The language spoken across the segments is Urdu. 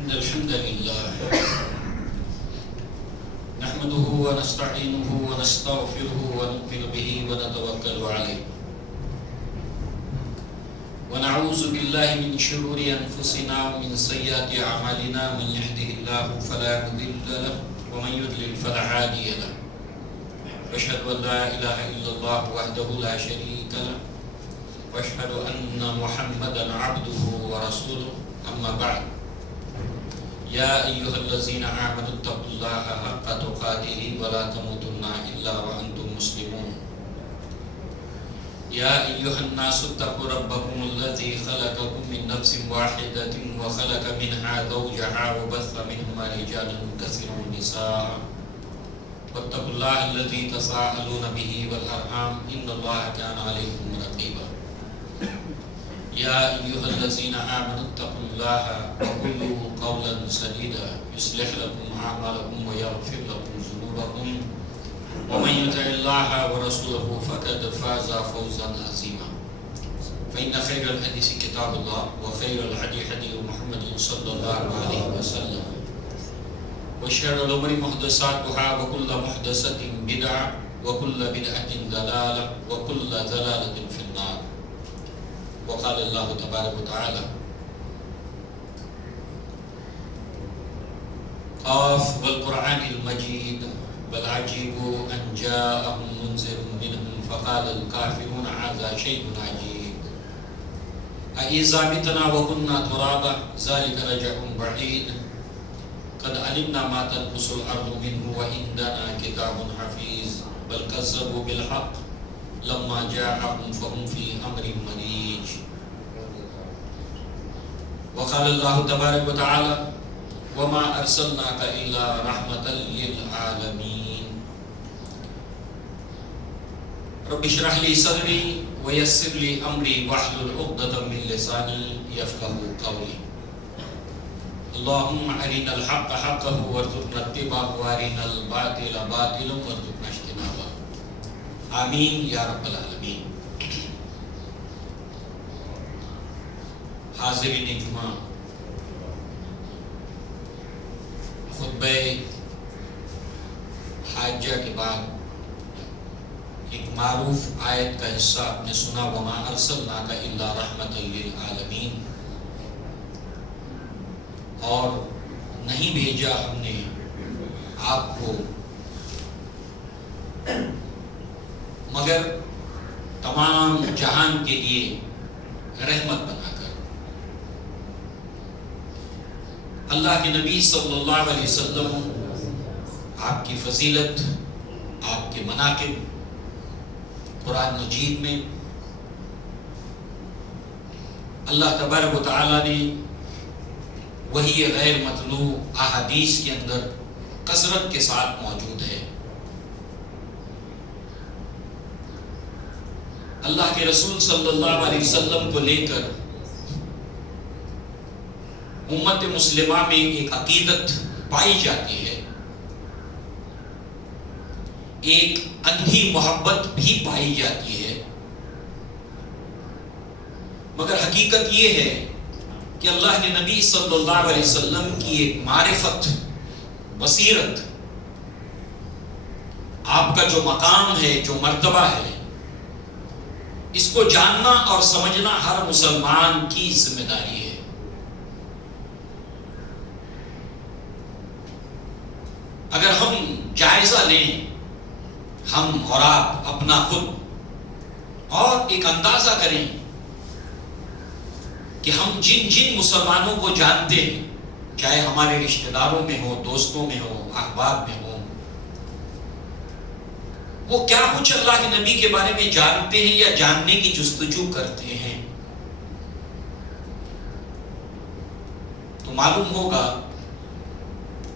إن الحمد لله نحمده ونستعينه ونستغفره ونؤمن به ونتوكل عليه ونعوذ بالله من شرور أنفسنا ومن سيئات أعمالنا من يهده الله فلا مضل له ومن يضلل فلا هادي له وأشهد أن لا إله إلا الله وحده لا شريك له وأشهد أن محمدا عبده ورسوله أما بعد يا أيها الذين آمنوا اتقوا الله حق تقاته ولا تموتن إلا وأنتم مسلمون يا أيها الناس اتقوا ربكم الذي خلقكم من نفس واحدة وخلق منها زوجها وبث منهما رجالا كثيرا ونساء واتقوا الله الذي تساءلون به والأرحام إن الله كان عليكم رقيبا يا أيها الذين آمنوا اتقوا الله وقولوا قولا سديدا يصلح لكم أعمالكم ويغفر لكم ذنوبكم ومن يطع الله ورسوله فقد فاز فوزا عظيما فإن خير الحديث كتاب الله وخير الهدي هدي محمد صلى الله عليه وسلم وشر الأمور محدثاتها وكل محدثة بدعة وكل بدعة ضلالة وكل ضلالة في النار وقال الله تبارك وتعالى قاف والقرآن المجيد بل عجيبوا أن جاءهم منذر منهم فقال الكافرون هذا شيء عجيب أإذا متنا وكنا ترابا ذلك رجع بعيد قد علمنا ما تنقص الأرض منه وعندنا كتاب حفيظ بل كذبوا بالحق لما جاءهم فهم في أمر مريج وقال الله تبارك وتعالى وما أرسلناك إلا رحمة للعالمين رب اشرح لي صدري ويسر لي أمري واحلل عقدة من لساني يفقهوا قولي اللهم أرنا الحق حقا وارزقنا اتباعه وأرنا الباطل باطلا وارزقنا اجتنابه آمین یا رب العالمین۔ حاضرین جمعہ، خطبہ حاجہ کے بعد ایک معروف آیت کا حصہ آپ نے سنا، وَمَا أَرْسَلْنَاكَ إِلَّا رَحْمَةً لِلْعَالَمِينَ، اور نہیں بھیجا ہم نے آپ کو مگر تمام جہان کے لیے رحمت بنا کر۔ اللہ کے نبی صلی اللہ علیہ وسلم، آپ کی فضیلت، آپ کے مناقب قرآن مجید میں اللہ تبارک و تعالی نے وحی غیر مطلوع احادیث کے اندر کثرت کے ساتھ موجود ہے۔ اللہ کے رسول صلی اللہ علیہ وسلم کو لے کر امت مسلمہ میں ایک عقیدت پائی جاتی ہے، ایک اندھی محبت بھی پائی جاتی ہے، مگر حقیقت یہ ہے کہ اللہ کے نبی صلی اللہ علیہ وسلم کی ایک معرفت، بصیرت، آپ کا جو مقام ہے، جو مرتبہ ہے، اس کو جاننا اور سمجھنا ہر مسلمان کی ذمہ داری ہے۔ اگر ہم جائزہ لیں، ہم اور آپ اپنا خود، اور ایک اندازہ کریں کہ ہم جن جن مسلمانوں کو جانتے ہیں، چاہے ہمارے رشتہ داروں میں ہو، دوستوں میں ہو، احباب میں ہو، وہ کیا کچھ اللہ کے نبی کے بارے میں جانتے ہیں یا جاننے کی جستجو کرتے ہیں، تو معلوم ہوگا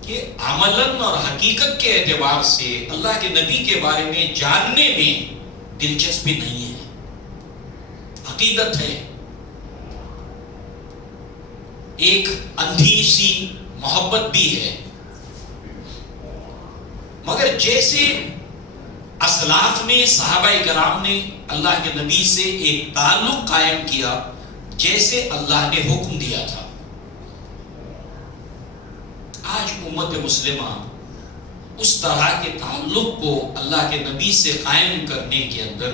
کہ عملاً اور حقیقت کے اعتبار سے اللہ کے نبی کے بارے میں جاننے میں دلچسپی نہیں ہے، عقیدت ہے، ایک اندھی سی محبت بھی ہے۔ مگر جیسے اسلاف نے، صحابہ کرام نے اللہ کے نبی سے ایک تعلق قائم کیا، جیسے اللہ نے حکم دیا تھا، آج امت مسلمہ اس طرح کے تعلق کو اللہ کے نبی سے قائم کرنے کے اندر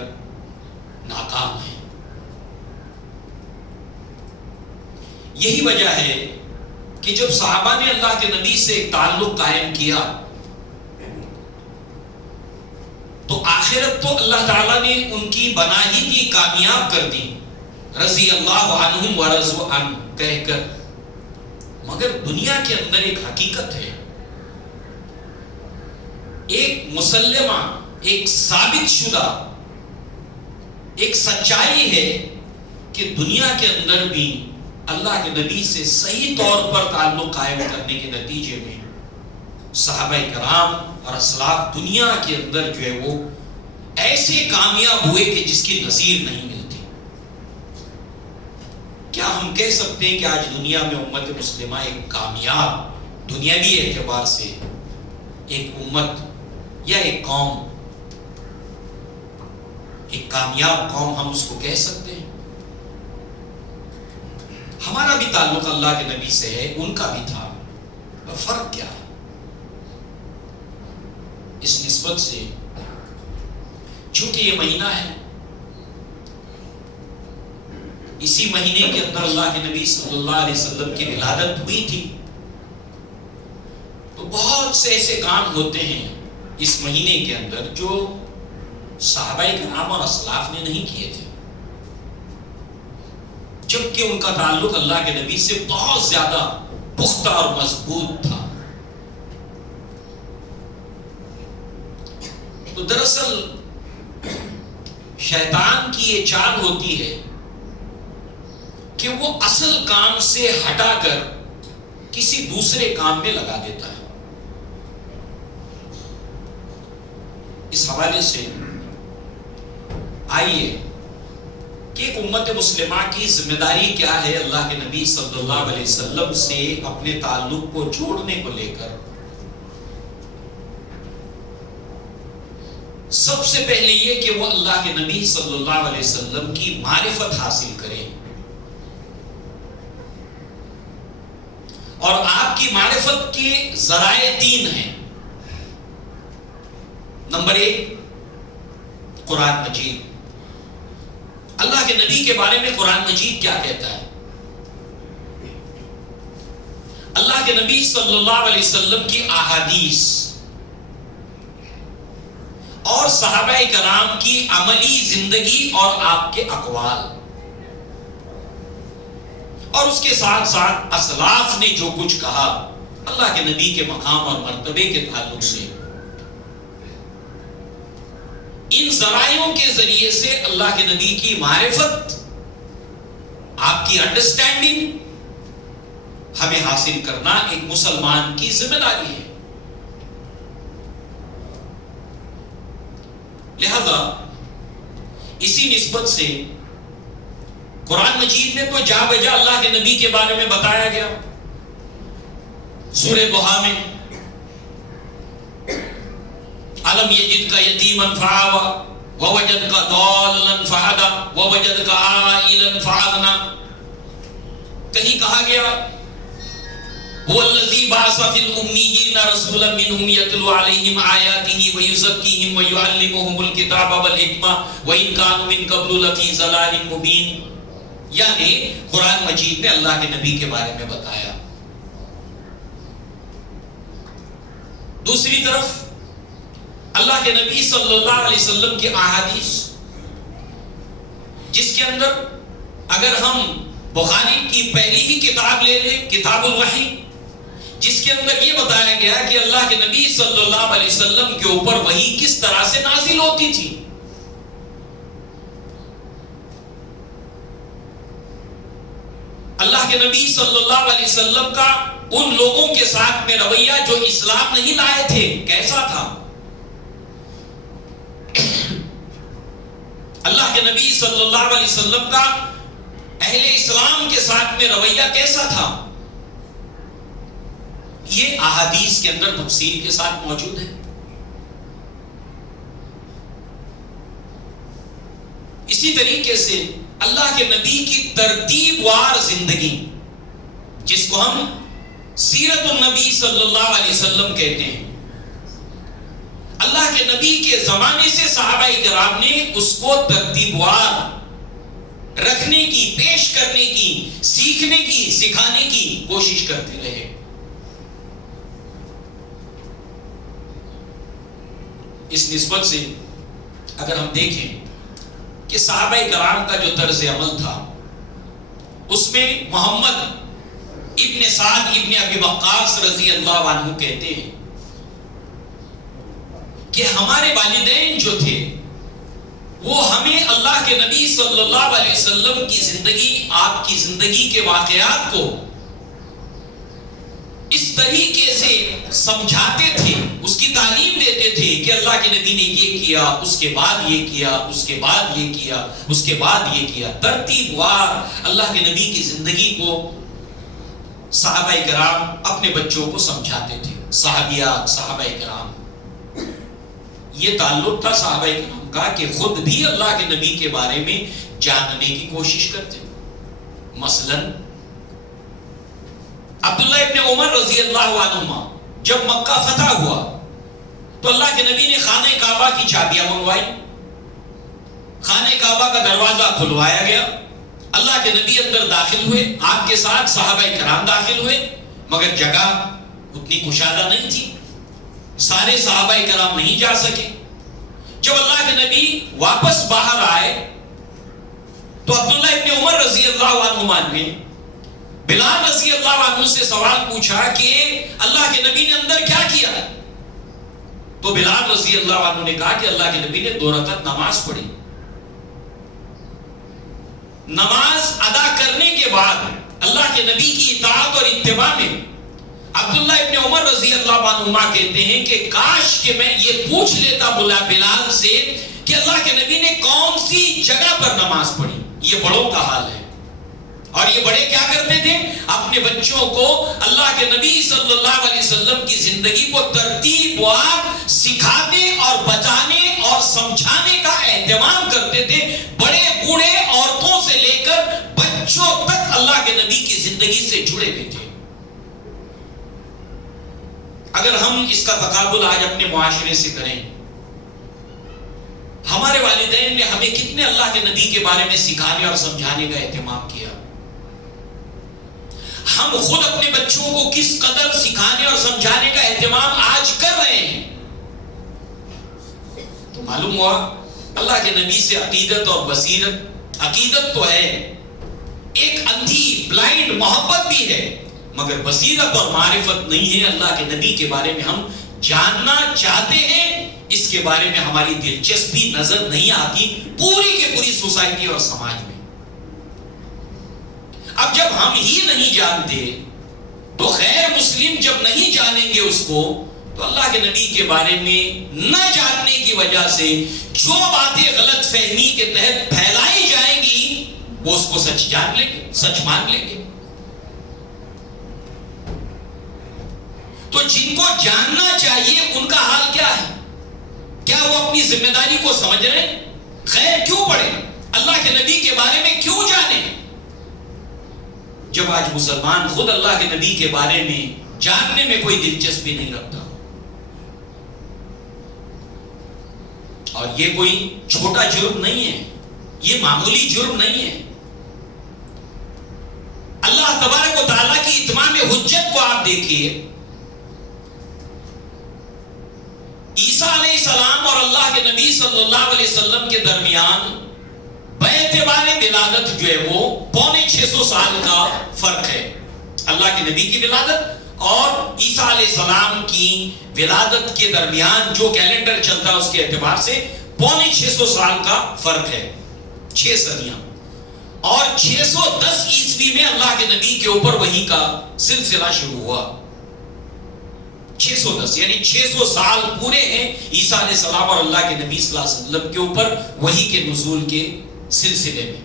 ناکام ہے۔ یہی وجہ ہے کہ جب صحابہ نے اللہ کے نبی سے ایک تعلق قائم کیا تو آخرت تو اللہ تعالیٰ نے ان کی بنا ہی دی، کامیاب کر دی، رضی اللہ عنہم ورضوا عنہ کہہ کر، مگر دنیا کے اندر ایک حقیقت ہے، ایک مسلمہ، ایک ثابت شدہ ایک سچائی ہے کہ دنیا کے اندر بھی اللہ کے نبی سے صحیح طور پر تعلق قائم کرنے کے نتیجے میں صحابہ کرام اور اسلاف دنیا کے اندر جو ہے وہ ایسے کامیاب ہوئے کہ جس کی نظیر نہیں ملتی۔ کیا ہم کہہ سکتے ہیں کہ آج دنیا میں امت مسلمہ ایک کامیاب، دنیاوی اعتبار سے ایک امت یا ایک قوم، ایک کامیاب قوم ہم اس کو کہہ سکتے ہیں؟ ہمارا بھی تعلق اللہ کے نبی سے ہے، ان کا بھی تھا، فرق کیا ہے؟ اس نسبت سے چونکہ یہ مہینہ ہے، اسی مہینے کے اندر اللہ کے نبی صلی اللہ علیہ وسلم کی ولادت ہوئی تھی، تو بہت سے ایسے کام ہوتے ہیں اس مہینے کے اندر جو صحابہ کرام اور اسلاف نے نہیں کیے تھے، جبکہ ان کا تعلق اللہ کے نبی سے بہت زیادہ پختہ اور مضبوط تھا۔ تو دراصل شیطان کی یہ چال ہوتی ہے کہ وہ اصل کام سے ہٹا کر کسی دوسرے کام میں لگا دیتا ہے۔ اس حوالے سے آئیے کہ ایک امت مسلمہ کی ذمہ داری کیا ہے اللہ کے نبی صلی اللہ علیہ وسلم سے اپنے تعلق کو جوڑنے کو لے کر. سب سے پہلے یہ کہ وہ اللہ کے نبی صلی اللہ علیہ وسلم کی معرفت حاصل کرے، اور آپ کی معرفت کے ذرائع 3 ہیں. نمبر 1 قرآن مجید. اللہ کے نبی کے بارے میں قرآن مجید کیا کہتا ہے؟ اللہ کے نبی صلی اللہ علیہ وسلم کی احادیث اور صحابہ کرام کی عملی زندگی اور آپ کے اقوال، اور اس کے ساتھ ساتھ اسلاف نے جو کچھ کہا اللہ کے نبی کے مقام اور مرتبے کے تعلق سے، ان ذرائعوں کے ذریعے سے اللہ کے نبی کی معرفت، آپ کی انڈرسٹینڈنگ ہمیں حاصل کرنا ایک مسلمان کی ذمہ داری ہے. لہذا اسی نسبت سے قرآن مجید میں تو جا بجا اللہ کے نبی کے بارے میں بتایا گیا. سورہ ضحیٰ میں الم یجدک یتیما فآویٰ ووجدک ضالا فہدیٰ ووجدک عائلا فأغنیٰ. کہیں کہا گیا هو الذی بعث فی الامیین رسولا منہم یتلو علیہم آیاتہ ویزکیہم ویعلمہم الکتاب والحکمہ وإن کانوا من قبل لفی ضلال مبین. یعنی قرآن مجید نے اللہ کے نبی کے بارے میں بتایا. دوسری طرف اللہ کے نبی صلی اللہ علیہ وسلم کی احادیث، جس کے اندر اگر ہم بخاری کی پہلی ہی کتاب لے لیں، کتاب الوحی، جس کے اندر یہ بتایا گیا کہ اللہ کے نبی صلی اللہ علیہ وسلم کے اوپر وحی کس طرح سے نازل ہوتی تھی. اللہ کے نبی صلی اللہ علیہ وسلم کا ان لوگوں کے ساتھ میں رویہ جو اسلام نہیں لائے تھے کیسا تھا. اللہ کے نبی صلی اللہ علیہ وسلم کا اہل اسلام کے ساتھ میں رویہ کیسا تھا، یہ احادیث کے اندر تفصیل کے ساتھ موجود ہے. اسی طریقے سے اللہ کے نبی کی ترتیب وار زندگی، جس کو ہم سیرت النبی صلی اللہ علیہ وسلم کہتے ہیں، اللہ کے نبی کے زمانے سے صحابہ کرام نے اس کو ترتیب وار رکھنے کی، پیش کرنے کی، سیکھنے کی، سکھانے کی کوشش کرتے رہے. اس نسبت سے اگر ہم دیکھیں کہ صحابہ کرام کا جو طرز عمل تھا، اس میں محمد ابن سعد ابن ابی وقاص رضی اللہ عنہ کہتے ہیں کہ ہمارے والدین جو تھے وہ ہمیں اللہ کے نبی صلی اللہ علیہ وسلم کی زندگی، آپ کی زندگی کے واقعات کو اس طریقے سے سمجھاتے تھے، اس کی تعلیم دیتے تھے کہ اللہ کے نبی نے یہ کیا، اس کے بعد یہ کیا، اس کے بعد یہ کیا، اس کے بعد یہ کیا. ترتیب وار اللہ کے نبی کی زندگی کو صحابہ کرام اپنے بچوں کو سمجھاتے تھے. صحابیات، صحابہ کرام، یہ تعلق تھا صحابہ کرام کا کہ خود بھی اللہ کے نبی کے بارے میں جاننے کی کوشش کرتے. مثلاً عبداللہ ابن عمر رضی اللہ عنہما جب مکہ فتح ہوا تو اللہ کے نبی نے خانہ کعبہ کی چابیاں منگوائی، خانہ کعبہ کا دروازہ کھلوایا گیا، اللہ کے نبی اندر داخل ہوئے، آپ کے ساتھ صحابہ کرام داخل ہوئے، مگر جگہ اتنی کشادہ نہیں تھی، سارے صحابہ کرام نہیں جا سکے. جب اللہ کے نبی واپس باہر آئے تو عبداللہ ابن عمر رضی اللہ عنہما نے بلال رضی اللہ عنہ سے سوال پوچھا کہ اللہ کے نبی نے اندر کیا کیا؟ تو بلال رضی اللہ عنہ نے کہا کہ اللہ کے نبی نے 2 رکعت نماز پڑھی. نماز ادا کرنے کے بعد اللہ کے نبی کی اطاعت اور اتباع میں عبداللہ ابن عمر رضی اللہ عنہما کہتے ہیں کہ کاش کہ میں یہ پوچھ لیتا بلال سے کہ اللہ کے نبی نے کون سی جگہ پر نماز پڑھی. یہ بڑوں کا حال ہے. اور یہ بڑے کیا کرتے تھے؟ اپنے بچوں کو اللہ کے نبی صلی اللہ علیہ وسلم کی زندگی کو ترتیب وار سکھانے اور بچانے اور سمجھانے کا اہتمام کرتے تھے. بڑے بوڑھے عورتوں سے لے کر بچوں تک اللہ کے نبی کی زندگی سے جڑے ہوئے تھے. اگر ہم اس کا تقابل آج اپنے معاشرے سے کریں، ہمارے والدین نے ہمیں کتنے اللہ کے نبی کے بارے میں سکھانے اور سمجھانے کا اہتمام کیا، ہم خود اپنے بچوں کو کس قدر سکھانے اور سمجھانے کا اہتمام آج کر رہے ہیں. تو معلوم ہوا اللہ کے نبی سے عقیدت اور بصیرت، عقیدت تو ہے، ایک اندھی بلائنڈ محبت بھی ہے، مگر بصیرت اور معرفت نہیں ہے. اللہ کے نبی کے بارے میں ہم جاننا چاہتے ہیں، اس کے بارے میں ہماری دلچسپی نظر نہیں آتی پوری کی پوری سوسائٹی اور سماج میں. اب جب ہم ہی نہیں جانتے تو غیر مسلم جب نہیں جانیں گے اس کو، تو اللہ کے نبی کے بارے میں نہ جاننے کی وجہ سے جو باتیں غلط فہمی کے تحت پھیلائی جائیں گی وہ اس کو سچ جان لیں گے، سچ مان لیں گے. تو جن کو جاننا چاہیے ان کا حال کیا ہے؟ کیا وہ اپنی ذمہ داری کو سمجھ رہے ہیں؟ خیر کیوں پڑھیں؟ اللہ کے نبی کے بارے میں کیوں جانیں؟ جب آج مسلمان خود اللہ کے نبی کے بارے میں جاننے میں کوئی دلچسپی نہیں رکھتا. اور یہ کوئی چھوٹا جرم نہیں ہے، یہ معمولی جرم نہیں ہے. اللہ تبارک و تعالیٰ کی اتمام حجت کو آپ دیکھیے. عیسیٰ علیہ السلام اور اللہ کے نبی صلی اللہ علیہ وسلم کے درمیان باعتبار ولادت جو ہے وہ 650 سال کا فرق ہے. اللہ کے نبی کی ولادت اور عیسیٰ علیہ السلام کی ولادت کے درمیان جو کیلنڈر چلتا ہے اس کے اعتبار سے 650 سال کا فرق ہے، 6 صدیاں. اور 610 عیسوی میں اللہ کے نبی کے اوپر وحی کا سلسلہ شروع ہوا. 610 یعنی 600 سال پورے ہیں عیسیٰ علیہ السلام اور اللہ کے نبی صلی اللہ علیہ وسلم کے اوپر وحی کے نزول کے سلسلے میں.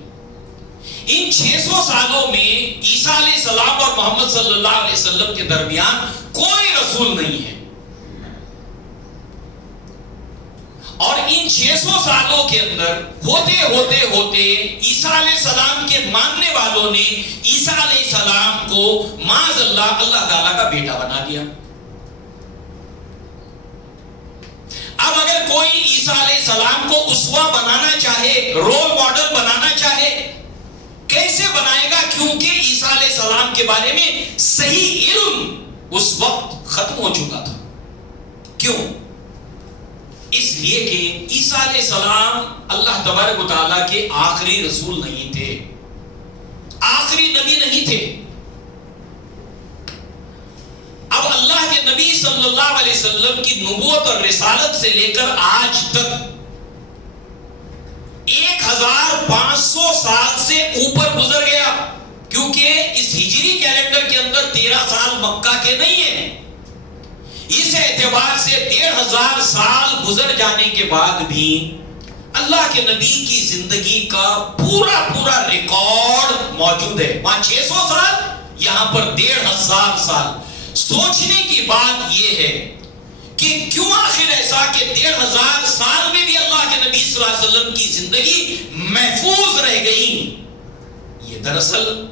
ان 600 سالوں میں عیسیٰ علیہ السلام اور محمد صلی اللہ علیہ وسلم کے درمیان کوئی رسول نہیں ہے. اور ان 600 سالوں کے اندر ہوتے عیسیٰ علیہ السلام کے ماننے والوں نے عیسیٰ علیہ السلام کو معاذ اللہ تعالیٰ کا بیٹا بنا دیا. اب اگر کوئی عیسیٰ علیہ السلام کو اسوہ بنانا چاہے، رول ماڈل بنانا چاہے، کیسے بنائے گا؟ کیونکہ عیسیٰ علیہ السلام کے بارے میں صحیح علم اس وقت ختم ہو چکا تھا. کیوں؟ اس لیے کہ عیسیٰ علیہ السلام اللہ تبارک و تعالیٰ کے آخری رسول نہیں تھے، آخری نبی نہیں تھے. اب اللہ کے نبی صلی اللہ علیہ وسلم کی نبوت اور رسالت سے لے کر آج تک 1500 سال سے اوپر گزر گیا، کیونکہ اس ہجری کیلنڈر کے اندر 13 سال مکہ کے نہیں ہیں. اس اعتبار سے 1500 سال گزر جانے کے بعد بھی اللہ کے نبی کی زندگی کا پورا ریکارڈ موجود ہے. وہاں 600 سال، یہاں پر 1500 سال. سوچنے کی بات یہ ہے کہ کیوں آخر ایسا کہ 1500 سال میں بھی اللہ کے نبی صلی اللہ علیہ وسلم کی زندگی محفوظ رہ گئی. یہ دراصل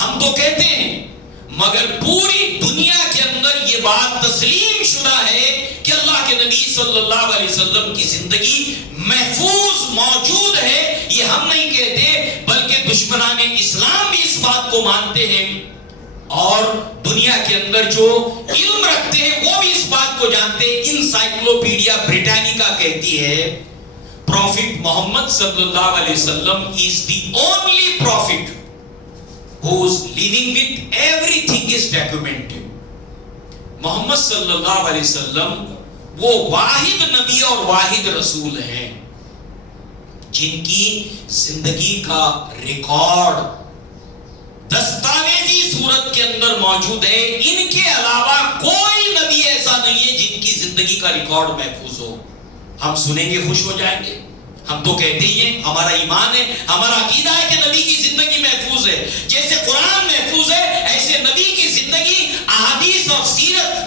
ہم تو کہتے ہیں، مگر پوری دنیا کے اندر یہ بات تسلیم شدہ ہے کہ اللہ کے نبی صلی اللہ علیہ وسلم کی زندگی محفوظ موجود ہے. یہ ہم نہیں کہتے بلکہ دشمنان اسلام بھی اس بات کو مانتے ہیں، اور دنیا کے اندر جو علم رکھتے ہیں وہ بھی اس بات کو جانتے ہیں. انسائکلوپیڈیا بریٹانیکا کہتی ہے پروفٹ محمد صلی اللہ علیہ وسلم is the only prophet whose living with everything is documented. محمد صلی اللہ علیہ وسلم وہ واحد نبی اور واحد رسول ہیں جن کی زندگی کا ریکارڈ دستاویزی صورت کے اندر موجود ہے. ان کے علاوہ کوئی نبی ایسا نہیں ہے جن کی زندگی کا ریکارڈ محفوظ ہو. ہم سنیں گے خوش ہو جائیں گے، ہم تو کہتے ہی ہیں، ہمارا ایمان ہے، ہمارا عقیدہ ہے کہ نبی کی زندگی محفوظ ہے. جیسے قرآن محفوظ ہے ایسے نبی کی زندگی، احادیث اور سیرت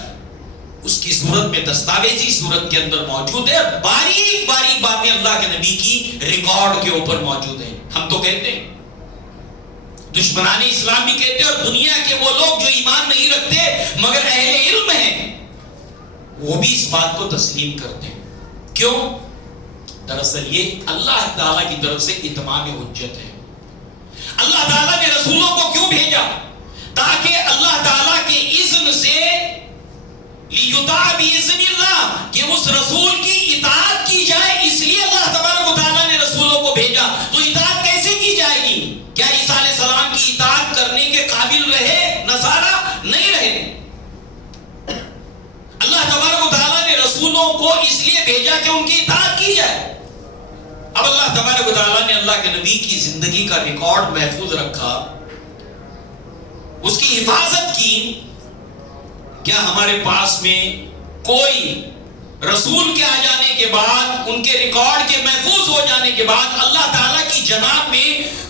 اس کی صورت میں دستاویزی صورت کے اندر موجود ہے. باریک باریک باتیں اللہ کے نبی کی ریکارڈ کے اوپر موجود ہیں. ہم تو کہتے ہیں، دشمنان اسلام بھی کہتے ہیں، اور دنیا کے وہ لوگ جو ایمان نہیں رکھتے مگر اہل علم ہیں وہ بھی اس بات کو تسلیم کرتے ہیں. کیوں؟ دراصل یہ اللہ تعالیٰ کی طرف سے اتمام حجت ہے. اللہ تعالیٰ نے رسولوں کو کیوں بھیجا؟ تاکہ اللہ تعالیٰ کے اذن سے لیطاع باذن اللہ، کہ اس رسول کی اطاعت کی جائے. اس لیے اللہ تبارک و تعالیٰ نے رسولوں کو بھیجا. تو اطاعت کیسے کی جائے گی؟ کیا عیسیٰ علیہ السلام کی اطاعت کرنے کے قابل رہے نصارہ؟ نہیں رہے. اللہ تبارک و تعالیٰ نے رسولوں کو اس لیے بھیجا کہ ان کی اطاعت کی جائے. اب اللہ تبارک و تعالیٰ نے اللہ کے نبی کی زندگی کا ریکارڈ محفوظ رکھا، اس کی حفاظت کی. کیا ہمارے پاس میں کوئی رسول کے آ جانے کے بعد، ان کے ریکارڈ کے محفوظ ہو جانے کے بعد اللہ تعالیٰ کی جناب میں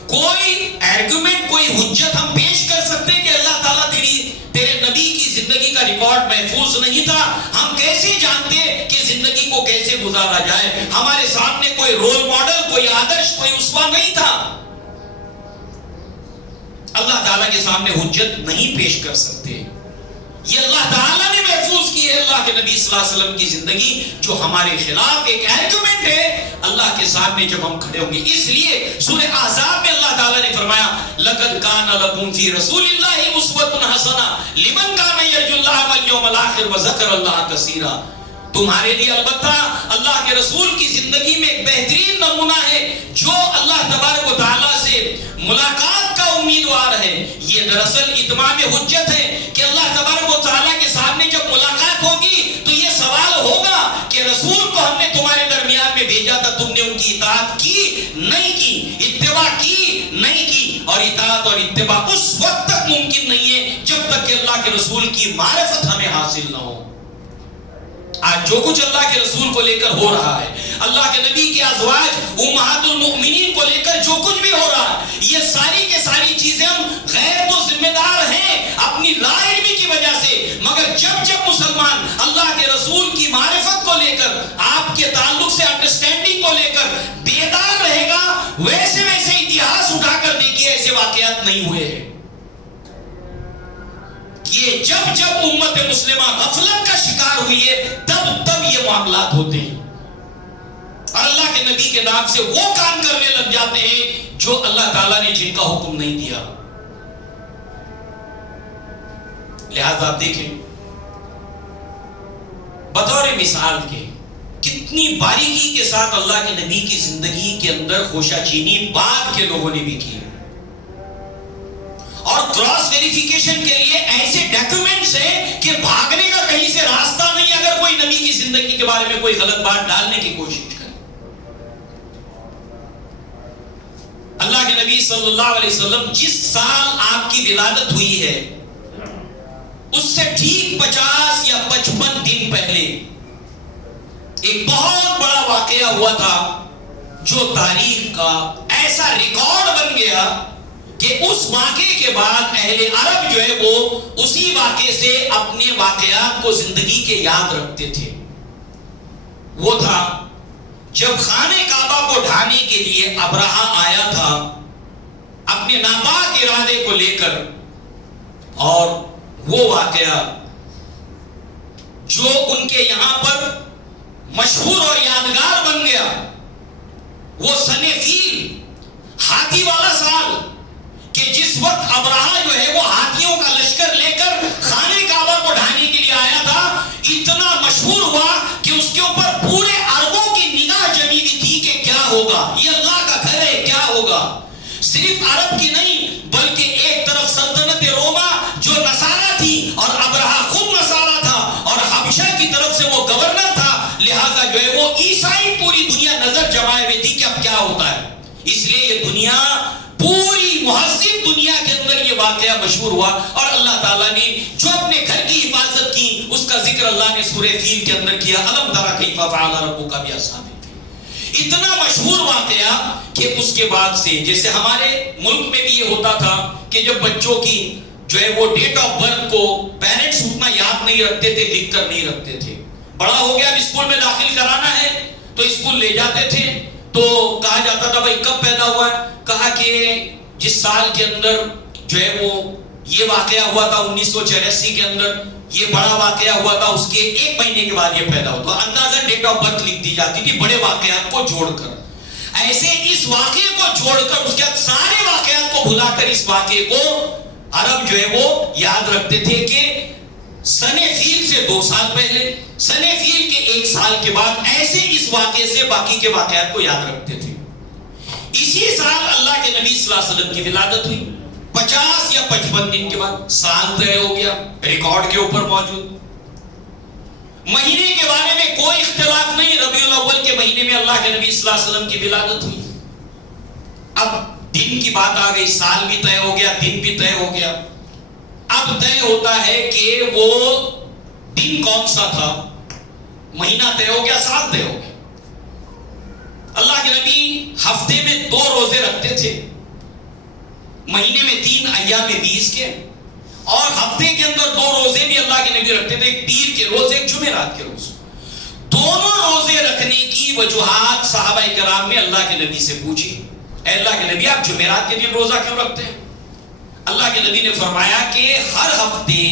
کوئی آرگومنٹ، کوئی حجت ہم پیش کر سکتے کہ اللہ تعالیٰ تیرے نبی کی زندگی کا ریکارڈ محفوظ نہیں تھا؟ ہم کیسے جانتے کہ زندگی کو کیسے گزارا جائے؟ ہمارے سامنے کوئی رول ماڈل، کوئی آدرش، کوئی اسوہ نہیں تھا. اللہ تعالیٰ کے سامنے حجت نہیں پیش کر سکتے. یہ اللہ تعالیٰ نے محفوظ کی ہے اللہ کے نبی صلی اللہ علیہ وسلم کی زندگی، جو ہمارے خلاف ایک آرگومنٹ ہے اللہ کے سامنے جب ہم کھڑے ہوں گے. اس لیے سورہ احزاب میں اللہ تعالیٰ نے فرمایا لَقَدْ كَانَ لَكُمْ فِي رَسُولِ اللَّهِ أُسْوَةٌ حَسَنَةٌ لِمَنْ كَانَ يَرْجُو اللَّهَ وَالْيَوْمَ الْآخِرَ وَذَكَرَ اللَّهَ كَثِيرًا. تمہارے لیے البتہ اللہ کے رسول کی زندگی میں ایک بہترین نمونہ ہے جو اللہ تبارک و تعالیٰ سے ملاقات کا امیدوار ہے. یہ دراصل اتمام حجت ہے کہ اللہ تبارک و تعالیٰ کے سامنے جب ملاقات ہوگی تو یہ سوال ہوگا کہ رسول کو ہم نے تمہارے درمیان میں بھیجا تھا، تم نے ان کی اطاعت کی نہیں کی، اتباع کی نہیں کی. اور اطاعت اور اتباع اس وقت تک ممکن نہیں ہے جب تک کہ اللہ کے رسول کی معرفت ہمیں حاصل نہ ہو. آج جو کچھ اللہ کے رسول کو لے کر ہو رہا ہے، اللہ کے نبی کے ازواج امہات المؤمنین کو لے کر جو کچھ بھی ہو رہا ہے، یہ ساری کے ساری چیزیں ہم غیر تو ذمہ دار ہیں اپنی لا علمی کی وجہ سے، مگر جب جب مسلمان اللہ کے رسول کی معرفت کو لے کر، آپ کے تعلق سے انڈرسٹینڈنگ کو لے کر بیدار رہے گا، ویسے ویسے اتہاس اٹھا کر دیکھیے ایسے واقعات نہیں ہوئے ہیں. یہ جب جب امت مسلمہ غفلت کا شکار ہوئی ہے تب یہ معاملات ہوتے ہیں، اور اللہ کے نبی کے نام سے وہ کام کرنے لگ جاتے ہیں جو اللہ تعالیٰ نے جن کا حکم نہیں دیا. لہذا آپ دیکھیں بطور مثال کے کتنی باریکی کے ساتھ اللہ کے نبی کی زندگی کے اندر خوشہ چینی بعد کے لوگوں نے بھی کی، اور کراس ویریفیکیشن کے لیے ایسے ڈاکیومنٹس ہیں کہ بھاگنے کا کہیں سے راستہ نہیں اگر کوئی نبی کی زندگی کے بارے میں کوئی غلط بات ڈالنے کی کوشش کرے. اللہ کے نبی صلی اللہ علیہ وسلم جس سال آپ کی ولادت ہوئی ہے اس سے ٹھیک 50 یا 55 دن پہلے ایک بہت بڑا واقعہ ہوا تھا جو تاریخ کا ایسا ریکارڈ بن گیا کہ اس واقعے کے بعد اہل عرب جو ہے وہ اسی واقعے سے اپنے واقعات کو زندگی کے یاد رکھتے تھے. وہ تھا جب خانہ کعبہ کو ڈھانے کے لیے ابرہہ آیا تھا اپنے ناپاک ارادے کو لے کر، اور وہ واقعہ جو ان کے یہاں پر مشہور اور یادگار بن گیا، وہ سن فیل، ہاتھی والا سال، کہ جس وقت ابرہہ جو ہے وہ ہاتھیوں کا لشکر لے کر خانہ کعبہ کو ڈھانے کے لیے آیا تھا. اتنا مشہور ہوا کہ اس کے اوپر پورے عربوں کی نگاہ جمی ہوئی تھی کہ کیا ہوگا، یہ اللہ کا گھر ہے، کیا ہوگا. صرف عرب کی نہیں بلکہ ایک طرف سلطنت روما جو نصارہ تھی اور ابرہہ خود نصارہ تھا، اور حبشہ کی طرف سے وہ گورنر تھا، لہذا جو ہے وہ عیسائی پوری دنیا نظر جمائے ہوئی تھی کہ اب کیا ہوتا ہے. اس لیے یہ دنیا پوری مہذب دنیا کے اندر یہ واقعہ مشہور ہوا، اور اللہ تعالیٰ نے جو اپنے گھر کی حفاظت کی اس کا ذکر اللہ نے سورہ فیل کے اندر کیا. الم تر کیف فعل ربک باصحاب الفیل. اتنا مشہور واقعہ کہ اس کے بعد سے جیسے ہمارے ملک میں بھی یہ ہوتا تھا کہ جب بچوں کی جو ہے وہ ڈیٹ آف برتھ کو پیرنٹس اتنا یاد نہیں رکھتے تھے، لکھ کر نہیں رکھتے تھے، بڑا ہو گیا اب اسکول میں داخل کرانا ہے تو اسکول لے جاتے تھے تو کہا جاتا تھا بھائی کب پیدا ہوا ہے، کہا کہ جس سال کے اندر جو ہے وہ یہ واقعہ ہوا تھا 1984 کے اندر، یہ بڑا واقعہ ہوا تھا، اس کے ایک مہینے کے بعد یہ پیدا ہوا، تو اندازہ ڈیٹ آف برتھ لکھ دی جاتی تھی بڑے واقعات کو جوڑ کر۔ ایسے اس واقعے کو جوڑ کر اس کے بعد سارے واقعات کو بھلا کر اس واقعے کو عرب جو ہے وہ یاد رکھتے تھے کہ سن فیل سے 2 سال پہلے، سن فیل کے 1 سال کے بعد، ایسے اس واقعے سے باقی کے واقعات کو یاد رکھتے تھے۔ اسی سال اللہ کے نبی صلی اللہ علیہ وسلم کی ولادت ہوئی، 50 یا 55 دن کے بعد سال طے ہو گیا، ریکارڈ کے اوپر موجود۔ مہینے کے بارے میں کوئی اختلاف نہیں، ربیع الاول کے مہینے میں اللہ کے نبی صلی اللہ علیہ وسلم کی ولادت ہوئی۔ اب دن کی بات آ گئی، سال بھی طے ہو گیا، دن بھی طے ہو گیا۔ اب طے ہوتا ہے کہ وہ دن کون سا تھا، مہینہ طے ہو گیا، سال طے ہو گیا۔ اللہ کے نبی ہفتے میں 2 روزے رکھتے تھے، مہینے میں 3 ایام 20 کے، اور ہفتے کے اندر 2 روزے بھی اللہ کے نبی رکھتے تھے، ایک پیر کے روز، ایک جمعرات کے روز۔ دونوں روزے رکھنے کی وجوہات صحابہ کرام نے اللہ کے نبی سے پوچھی، اے اللہ کے نبی آپ جمعرات کے دن روزہ کیوں رکھتے ہیں؟ اللہ کے نبی نے فرمایا کہ ہر ہفتے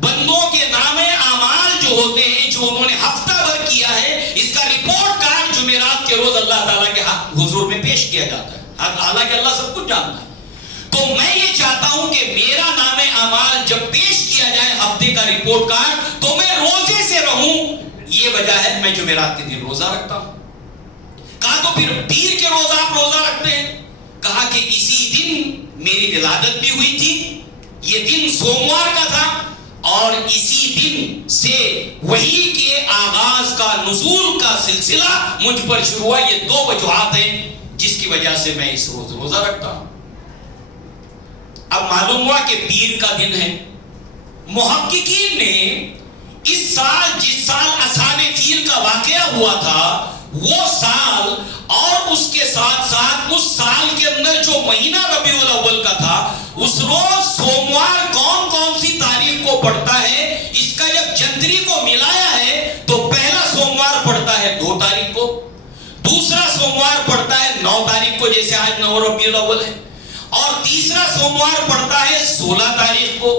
بندوں کے نام اعمال جو ہوتے ہیں، جو انہوں نے ہفتہ بھر کیا ہے، اس کا رپورٹ کارڈ جمعرات کے روز اللہ تعالیٰ کے حضور میں پیش کیا جاتا ہے، حالانکہ اللہ سب کچھ جانتا ہے۔ تو میں یہ چاہتا ہوں کہ میرا نام اعمال جب پیش کیا جائے ہفتے کا رپورٹ کارڈ تو میں روزے سے رہوں، یہ وجہ ہے میں جمعرات کے دن روزہ رکھتا ہوں۔ کہا تو پھر پیر کے روز آپ روزہ رکھتے ہیں؟ کہا کہ اسی دن میری ولادت بھی ہوئی تھی، یہ دن سوموار کا تھا، اور اسی دن سے وحی کے آغاز کا، نزول کا سلسلہ مجھ پر شروع ہوا۔ یہ 2 وجوہات ہیں جس کی وجہ سے میں اس روز روزہ رکھتا ہوں۔ اب معلوم ہوا کہ پیر کا دن ہے۔ محققین نے اس سال، جس سال اصحاب فیل کا واقعہ ہوا تھا، وہ سال اور اس کے ساتھ ساتھ اس سال کے اندر جو مہینہ ربیع الاول کا تھا، اس روز سوموار کون کون سی تاریخ کو پڑتا ہے، اس کا جب جنتری کو ملایا ہے تو پہلا سوموار پڑتا ہے 2 تاریخ کو، دوسرا سوموار پڑتا ہے 9 تاریخ کو، جیسے آج 9 ربیع الاول ہے، اور تیسرا سوموار پڑتا ہے 16 تاریخ کو۔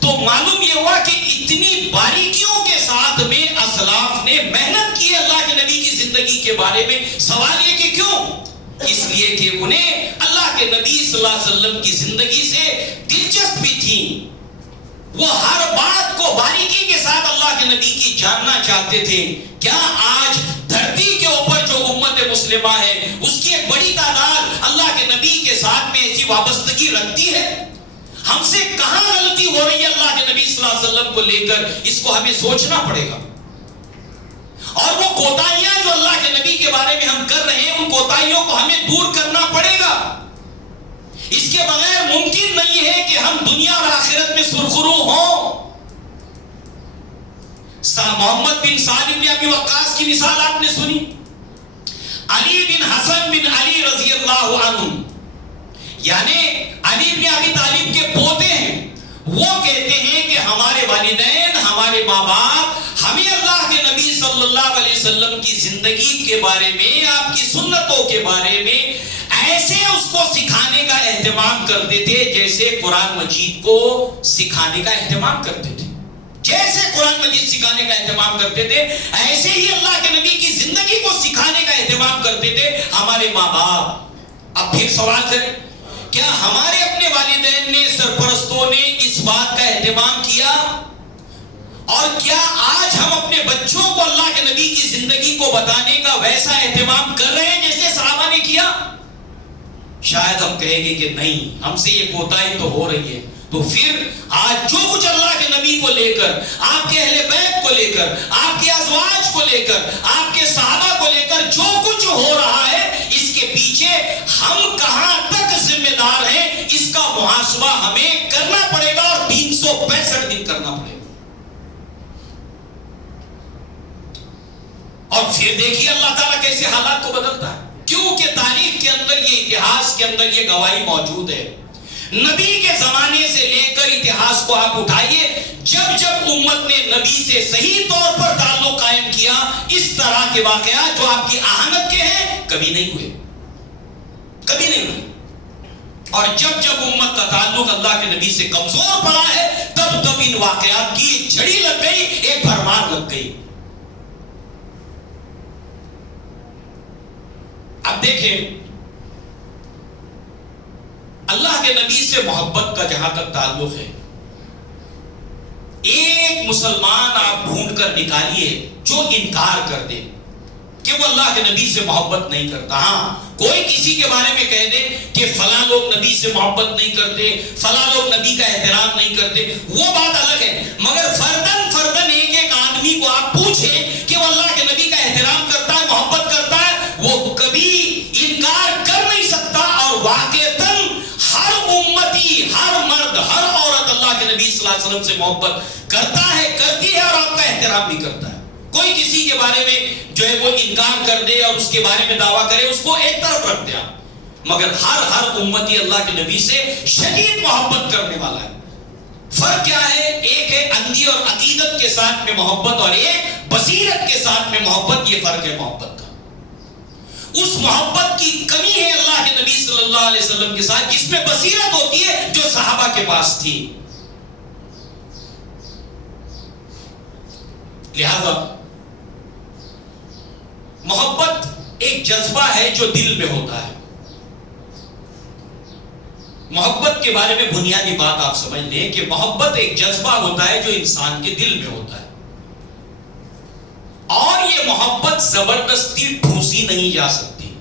تو معلوم یہ ہوا کہ اتنی باریکیوں کے ساتھ میں اسلاف نے محنت کی اللہ کے نبی کی زندگی کے بارے میں۔ سوال یہ کہ کیوں؟ اس لیے کہ انہیں اللہ کے نبی صلی اللہ علیہ وسلم کی زندگی سے دلچسپی تھی، وہ ہر بات کو باریکی کے ساتھ اللہ کے نبی کی جاننا چاہتے تھے۔ کیا آج دھرتی کے اوپر جو امت مسلمہ ہے، اس کی ایک بڑی تعداد اللہ کے نبی کے ساتھ میں ایسی وابستگی رکھتی ہے؟ ہم سے کہاں غلطی ہو رہی ہے اللہ کے نبی صلی اللہ علیہ وسلم کو لے کر، اس کو ہمیں سوچنا پڑے گا۔ اور وہ کوتاہیاں جو اللہ کے نبی کے بارے میں ہم کر رہے ہیں، ان کوتاہیوں کو ہمیں دور کرنا پڑے گا۔ اس کے بغیر ممکن نہیں ہے کہ ہم دنیا اور آخرت میں سرخرو ہوں۔ محمد بن سعد بن ابی وقاص کی مثال آپ نے سنی، علی بن حسن بن علی رضی اللہ عنہ، یعنی علی بن ابی طالب کے پوتے ہیں، وہ کہتے ہیں کہ ہمارے والدین، ہمارے ماں باپ ہمیں اللہ کے نبی صلی اللہ علیہ وسلم کی زندگی کے بارے میں، آپ کی سنتوں کے بارے میں ایسے اس کو سکھانے کا اہتمام کرتے تھے جیسے قرآن مجید کو سکھانے کا اہتمام کرتے تھے۔ جیسے قرآن مجید سکھانے کا اہتمام کرتے تھے، ایسے ہی اللہ کے نبی کی زندگی کو سکھانے کا اہتمام کرتے تھے ہمارے ماں باپ۔ اب پھر سوال کریں، کیا ہمارے اپنے والدین نے، سرپرستوں نے اس بات کا اہتمام کیا؟ اور کیا آج ہم اپنے بچوں کو اللہ کے نبی کی زندگی کو بتانے کا ویسا اہتمام کر رہے ہیں جیسے صحابہ نے کیا؟ شاید ہم کہیں گے کہ نہیں، ہم سے یہ کوتاہی تو ہو رہی ہے۔ تو پھر آج جو کچھ اللہ کے نبی کو لے کر، آپ کے اہل بیت کو لے کر، آپ کے ازواج کو لے کر، آپ کے صحابہ کو لے کر جو کچھ ہو رہا ہے، اس کے پیچھے ہم کہاں تک ذمہ دار ہیں، اس کا محاسبہ ہمیں کرنا پڑے گا، اور 365 دن کرنا پڑے گا۔ اور پھر دیکھیے اللہ تعالیٰ کیسے حالات کو بدلتا ہے، کیونکہ تاریخ کے اندر یہ اتہاس کے اندر یہ گواہی موجود ہے۔ نبی کے زمانے سے لے کر اتہاس کو آپ اٹھائیے، جب جب امت نے نبی سے صحیح طور پر تعلق قائم کیا، اس طرح کے واقعات جو آپ کی اہانت کے ہیں کبھی نہیں ہوئے، کبھی نہیں ہوئے۔ اور جب جب امت کا تعلق اللہ کے نبی سے کمزور پڑا ہے، تب تب ان واقعات کی ایک جھڑی لگ گئی، ایک بھرمار لگ گئی۔ اب دیکھیں، اللہ کے نبی سے محبت کا جہاں تک تعلق ہے، ایک مسلمان آپ ڈھونڈ کر نکالیے جو انکار کر دے کہ وہ اللہ کے نبی سے محبت نہیں کرتا۔ ہاں، کوئی کسی کے بارے میں کہہ دے کہ فلاں لوگ نبی سے محبت نہیں کرتے، فلاں لوگ نبی کا احترام نہیں کرتے، وہ بات الگ ہے، مگر فردن فردن ایک ایک آدمی کو آپ پوچھیں کہ وہ اللہ کے نبی کا احترام کرتا ہے، محبت کرتا ہے، وہ کبھی انکار کر نہیں سکتا۔ اور واقعتاً ہر امتی، ہر مرد، ہر عورت اللہ کے نبی صلی اللہ علیہ وسلم سے محبت کرتا ہے، کرتی ہے، اور آپ کا احترام بھی کرتا ہے۔ کوئی کسی کے بارے میں جو ہے وہ انکار کر دے اور اس کے بارے میں دعویٰ کرے، اس کو ایک طرف رکھ دیا، مگر ہر امتی اللہ کے نبی سے شدید محبت کرنے والا ہے۔ فرق کیا ہے؟ ایک ہے اندھی اور عقیدت کے ساتھ میں محبت، اور ایک بصیرت کے ساتھ میں محبت۔ یہ فرق ہے محبت کا۔ اس محبت کی کمی ہے اللہ کے نبی صلی اللہ علیہ وسلم کے ساتھ جس میں بصیرت ہوتی ہے، جو صحابہ کے پاس تھی۔ لہذا محبت ایک جذبہ ہے جو دل میں ہوتا ہے۔ محبت کے بارے میں بنیادی بات آپ سمجھ لیں کہ محبت ایک جذبہ ہوتا ہے جو انسان کے دل میں ہوتا ہے، اور یہ محبت زبردستی ٹھوسی نہیں جا سکتی،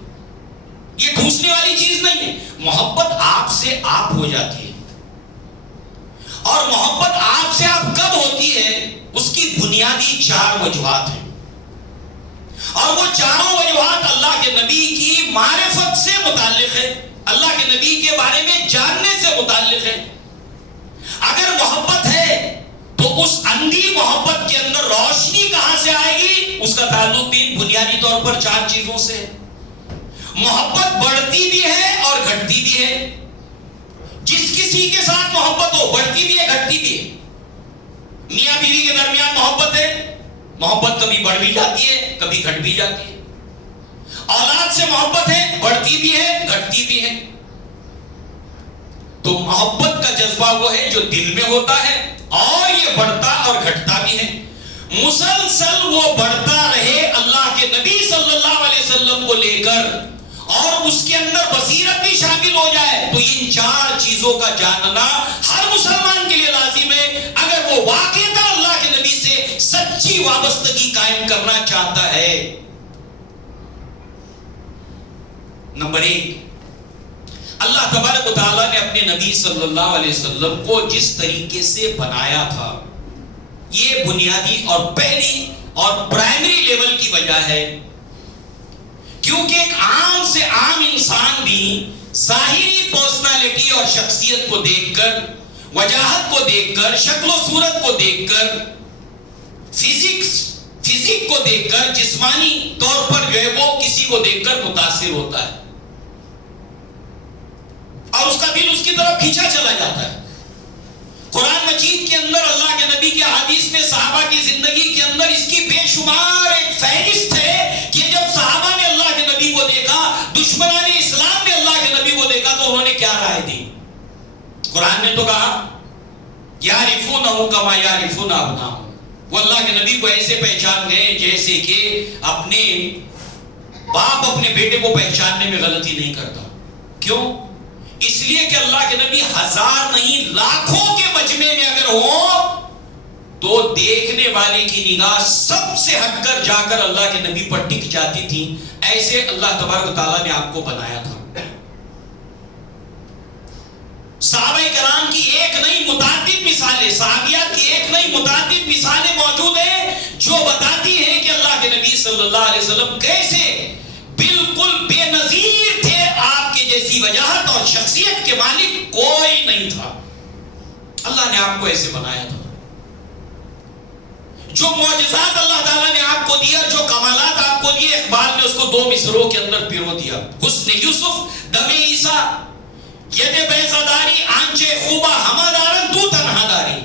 یہ ٹھوسنے والی چیز نہیں ہے۔ محبت آپ سے آپ ہو جاتی ہے، اور محبت آپ سے آپ کب ہوتی ہے؟ اس کی بنیادی 4 وجوہات ہیں، اور وہ چاروں وجوہات اللہ کے نبی کی معرفت سے متعلق ہے، اللہ کے نبی کے بارے میں جاننے سے متعلق ہے۔ اگر محبت ہے تو اس اندھی محبت کے اندر روشنی کہاں سے آئے گی؟ اس کا تعلق بھی بنیادی طور پر 4 چیزوں سے ہے۔ محبت بڑھتی بھی ہے اور گھٹتی بھی ہے۔ جس کسی کے ساتھ محبت ہو، بڑھتی بھی ہے، گھٹتی بھی ہے۔ میاں بیوی کے درمیان محبت ہے، محبت کبھی بڑھ بھی جاتی ہے، کبھی گھٹ بھی جاتی ہے۔ اولاد سے محبت ہے، بڑھتی بھی ہے، گھٹتی بھی ہے۔ تو محبت کا جذبہ وہ ہے جو دل میں ہوتا ہے، اور یہ بڑھتا اور گھٹتا بھی ہے۔ مسلسل وہ بڑھتا رہے اللہ کے نبی صلی اللہ علیہ وسلم کو لے کر، اور اس کے اندر بصیرت بھی شامل ہو جائے، تو ان 4 چیزوں کا جاننا ہر مسلمان کے لیے لازم ہے، اگر وہ واقعتاً اللہ کے نبی سے سچی وابستگی قائم کرنا چاہتا ہے۔ نمبر 1، اللہ تبارک و تعالیٰ نے اپنے نبی صلی اللہ علیہ وسلم کو جس طریقے سے بنایا تھا، یہ بنیادی اور پہلی اور پرائمری لیول کی وجہ ہے، کیونکہ ایک عام سے عام انسان بھی ظاہری پرسنالٹی اور شخصیت کو دیکھ کر، وجاہت کو دیکھ کر، شکل و صورت کو دیکھ کر، فزک کو دیکھ کر، جسمانی طور پر جو ہے وہ کسی کو دیکھ کر متاثر ہوتا ہے، اور اس کا دل اس کی طرف کھینچا چلا جاتا ہے۔ قرآن مجید کے اندر اللہ کے نبی کے حدیث میں صحابہ کی زندگی کے اندر اس کی بے شمار ایک فہرست ہے کہ جب صحابہ نے اللہ کے نبی کو دیکھا، دشمنان اسلام نے اللہ کے نبی کو دیکھا، تو انہوں نے کیا رائے دی؟ قرآن نے تو کہا یعرفونہ کما یعرفون ابناءہم، وہ اللہ کے نبی کو ایسے پہچان گئے جیسے کہ اپنے باپ اپنے بیٹے کو پہچاننے میں غلطی نہیں کرتا۔ کیوں؟ اس لیے کہ اللہ کے نبی 1000 نہیں لاکھوں کے مجمع میں اگر ہو تو دیکھنے والے کی نگاہ سب سے ہٹ کر جا کر اللہ کے نبی پر ٹک جاتی تھی۔ ایسے اللہ تبارک و تعالیٰ نے آپ کو بنایا تھا۔ صحابہ کرام کی ایک نہیں متعدد مثالیں، صحابیات کی ایک نہیں متعدد مثالیں موجود ہیں جو بتاتی ہیں کہ اللہ کے نبی صلی اللہ علیہ وسلم کیسے بالکل بے نظیر تھے، آپ کے جیسی وجاہت اور شخصیت کے مالک کوئی نہیں تھا۔ اللہ نے آپ کو ایسے بنایا تھا۔ جو معجزات اللہ تعالیٰ نے آپ کو دیا، جو کمالات آپ کو دیے، اقبال نے اس کو 2 مصرعوں کے اندر پیرو دیا. حسن یوسف دم عیسیٰ ید بیزاداری آنچے خوبہ ہمہ دارن تو تنہا داری.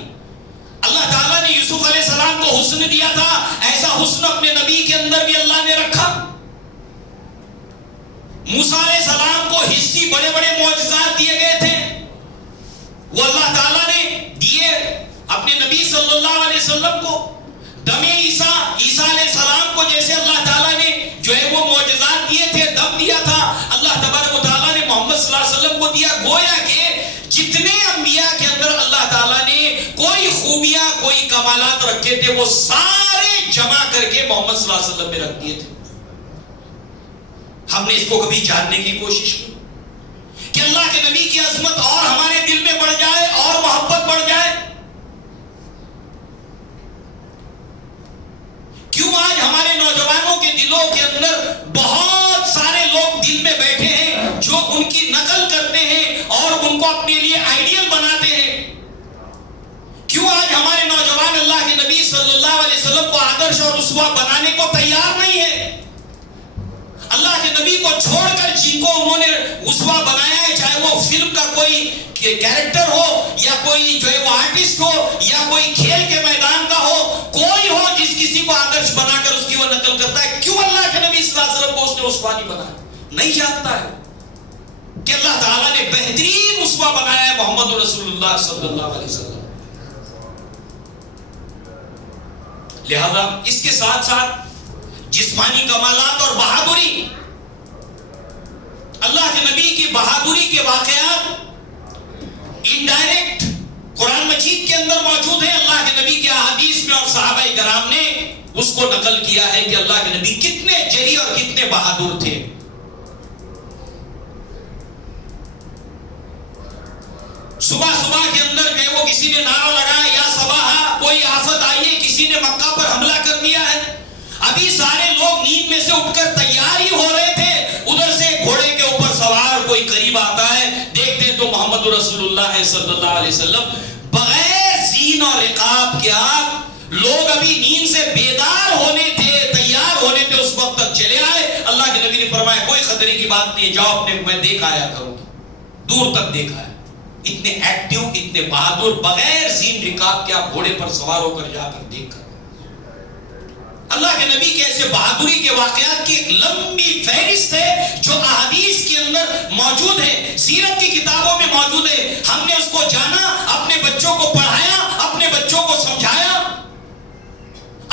اللہ تعالیٰ نے یوسف علیہ السلام کو حسن دیا تھا، ایسا حسن اپنے نبی کے اندر بھی اللہ نے رکھا. موسیٰ علیہ السلام کو حصی بڑے بڑے معجزات دیے گئے تھے، وہ اللہ تعالیٰ نے دیے اپنے نبی صلی اللہ علیہ وسلم کو. دم عیسیٰ، عیسیٰ علیہ السلام کو جیسے اللہ تعالیٰ نے جو ہے وہ معجزات دیے تھے، دم دیا تھا، اللہ تبارک و تعالیٰ نے محمد صلی اللہ علیہ وسلم کو دیا. گویا کہ جتنے انبیاء کے اندر اللہ تعالیٰ نے کوئی خوبیاں، کوئی کمالات رکھے تھے، وہ سارے جمع کر کے محمد صلی اللہ علیہ وسلم میں رکھ دیے تھے. ہم نے اس کو کبھی جاننے کی کوشش کی کہ اللہ کے نبی کی عظمت اور ہمارے دل میں بڑھ جائے اور محبت بڑھ جائے؟ کیوں آج ہمارے نوجوانوں کے دلوں کے اندر بہت سارے لوگ دل میں بیٹھے ہیں جو ان کی نقل کرتے ہیں اور ان کو اپنے لیے آئیڈیل بناتے ہیں؟ کیوں آج ہمارے نوجوان اللہ کے نبی صلی اللہ علیہ وسلم کو آدرش اور اسوہ بنانے کو تیار نہیں ہے؟ اللہ کے نبی کو چھوڑ کر جن کو انہوں نے اسوہ بنایا ہے، چاہے وہ فلم کا کوئی کیریکٹر ہو یا کوئی جو ہے وہ آرٹسٹ ہو یا کوئی کھیل کے میدان کا ہو، کوئی ہو جس کسی کو آدرش بنا کر اس کی وہ نقل کرتا ہے، کیوں اللہ کے نبی صلی اللہ علیہ وسلم کو اس نے اسوہ نہیں بنایا؟ نہیں جانتا ہے کہ اللہ تعالیٰ نے بہترین اسوہ بنایا ہے محمد رسول اللہ صلی اللہ علیہ وسلم. لہذا اس کے ساتھ ساتھ جسمانی کمالات اور بہادری، اللہ کے نبی کی بہادری کے واقعات انڈائریکٹ قرآن مجید کے اندر موجود ہیں. اللہ کے نبی کے احادیث میں اور صحابہ کرام نے اس کو نقل کیا ہے کہ اللہ کے نبی کتنے جری اور کتنے بہادر تھے. صبح صبح کے اندر جو وہ کسی نے نعرہ لگایا یا صباح کوئی آفت آئی ہے، کسی نے مکہ پر حملہ کر دیا ہے، ابھی سارے لوگ نیند میں سے اٹھ کر تیار ہی ہو رہے تھے، ادھر سے گھوڑے کے اوپر سوار کوئی قریب آتا ہے، دیکھتے تو محمد رسول اللہ صلی اللہ علیہ وسلم بغیر زین اور رقاب کے آپ لوگ ابھی نیند سے بیدار ہونے تھے، تیار ہونے تھے، اس وقت تک چلے آئے. اللہ کے نبی نے فرمایا کوئی خطرے کی بات نہیں، جاؤ اپنے میں دیکھ آیا کروں. دور تک دیکھا ہے، اتنے ایکٹیو، اتنے بہادر، بغیر زین رقاب کے آپ گھوڑے پر سوار ہو کر جا کر دیکھ کر. اللہ کے نبی کے ایسے بہادری کے واقعات کی ایک لمبی فہرست ہے جو احادیث کے اندر موجود ہے، سیرت کی کتابوں میں موجود ہے. ہم نے اس کو جانا، اپنے بچوں کو پڑھایا، اپنے بچوں کو سمجھایا.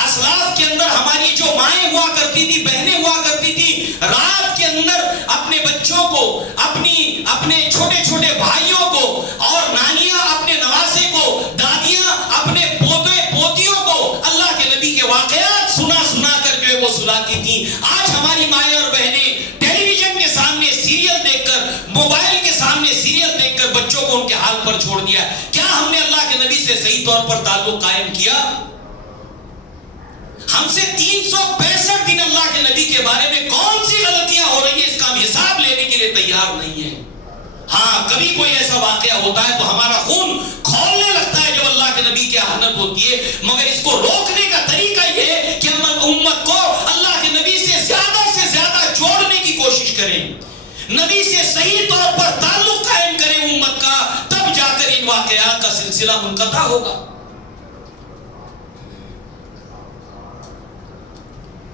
اسلاف کے اندر ہماری جو مائیں ہوا کرتی تھی، بہنیں ہوا کرتی تھی، رات کے اندر اپنے بچوں کو، اپنے چھوٹے چھوٹے بھائیوں کو، اور نانیاں اپنے نواسے کو، دادیاں اپنے پوتے پوتیوں کو اللہ کے نبی کے واقعات سنا کر جو ہے وہ سلاتی تھی. آج ہماری مائیں اور بہنیں ٹیلی ویژن کے سامنے سیریل دیکھ کر، موبائل کے سامنے سیریل دیکھ کر بچوں کو ان کے حال پر چھوڑ دیا. کیا ہم نے اللہ کے نبی سے صحیح طور پر تعلق قائم کیا؟ ہم سے 365 دن اللہ کے نبی کے بارے میں کون سی غلطیاں ہو رہی ہیں، اس کا ہم حساب لینے کے لیے تیار نہیں ہے. ہاں کبھی کوئی ایسا واقعہ ہوتا ہے تو ہمارا خون کھولنے لگتا ہے جب اللہ کے نبی کی اہانت ہوتی ہے، مگر اس کو روکنے کا طریقہ یہ ہے کہ ہم امت کو اللہ کے نبی سے زیادہ جوڑنے کی کوشش کریں، نبی سے صحیح طور پر تعلق قائم کریں امت کا، تب جا کر ان واقعات کا سلسلہ منقطع ہوگا.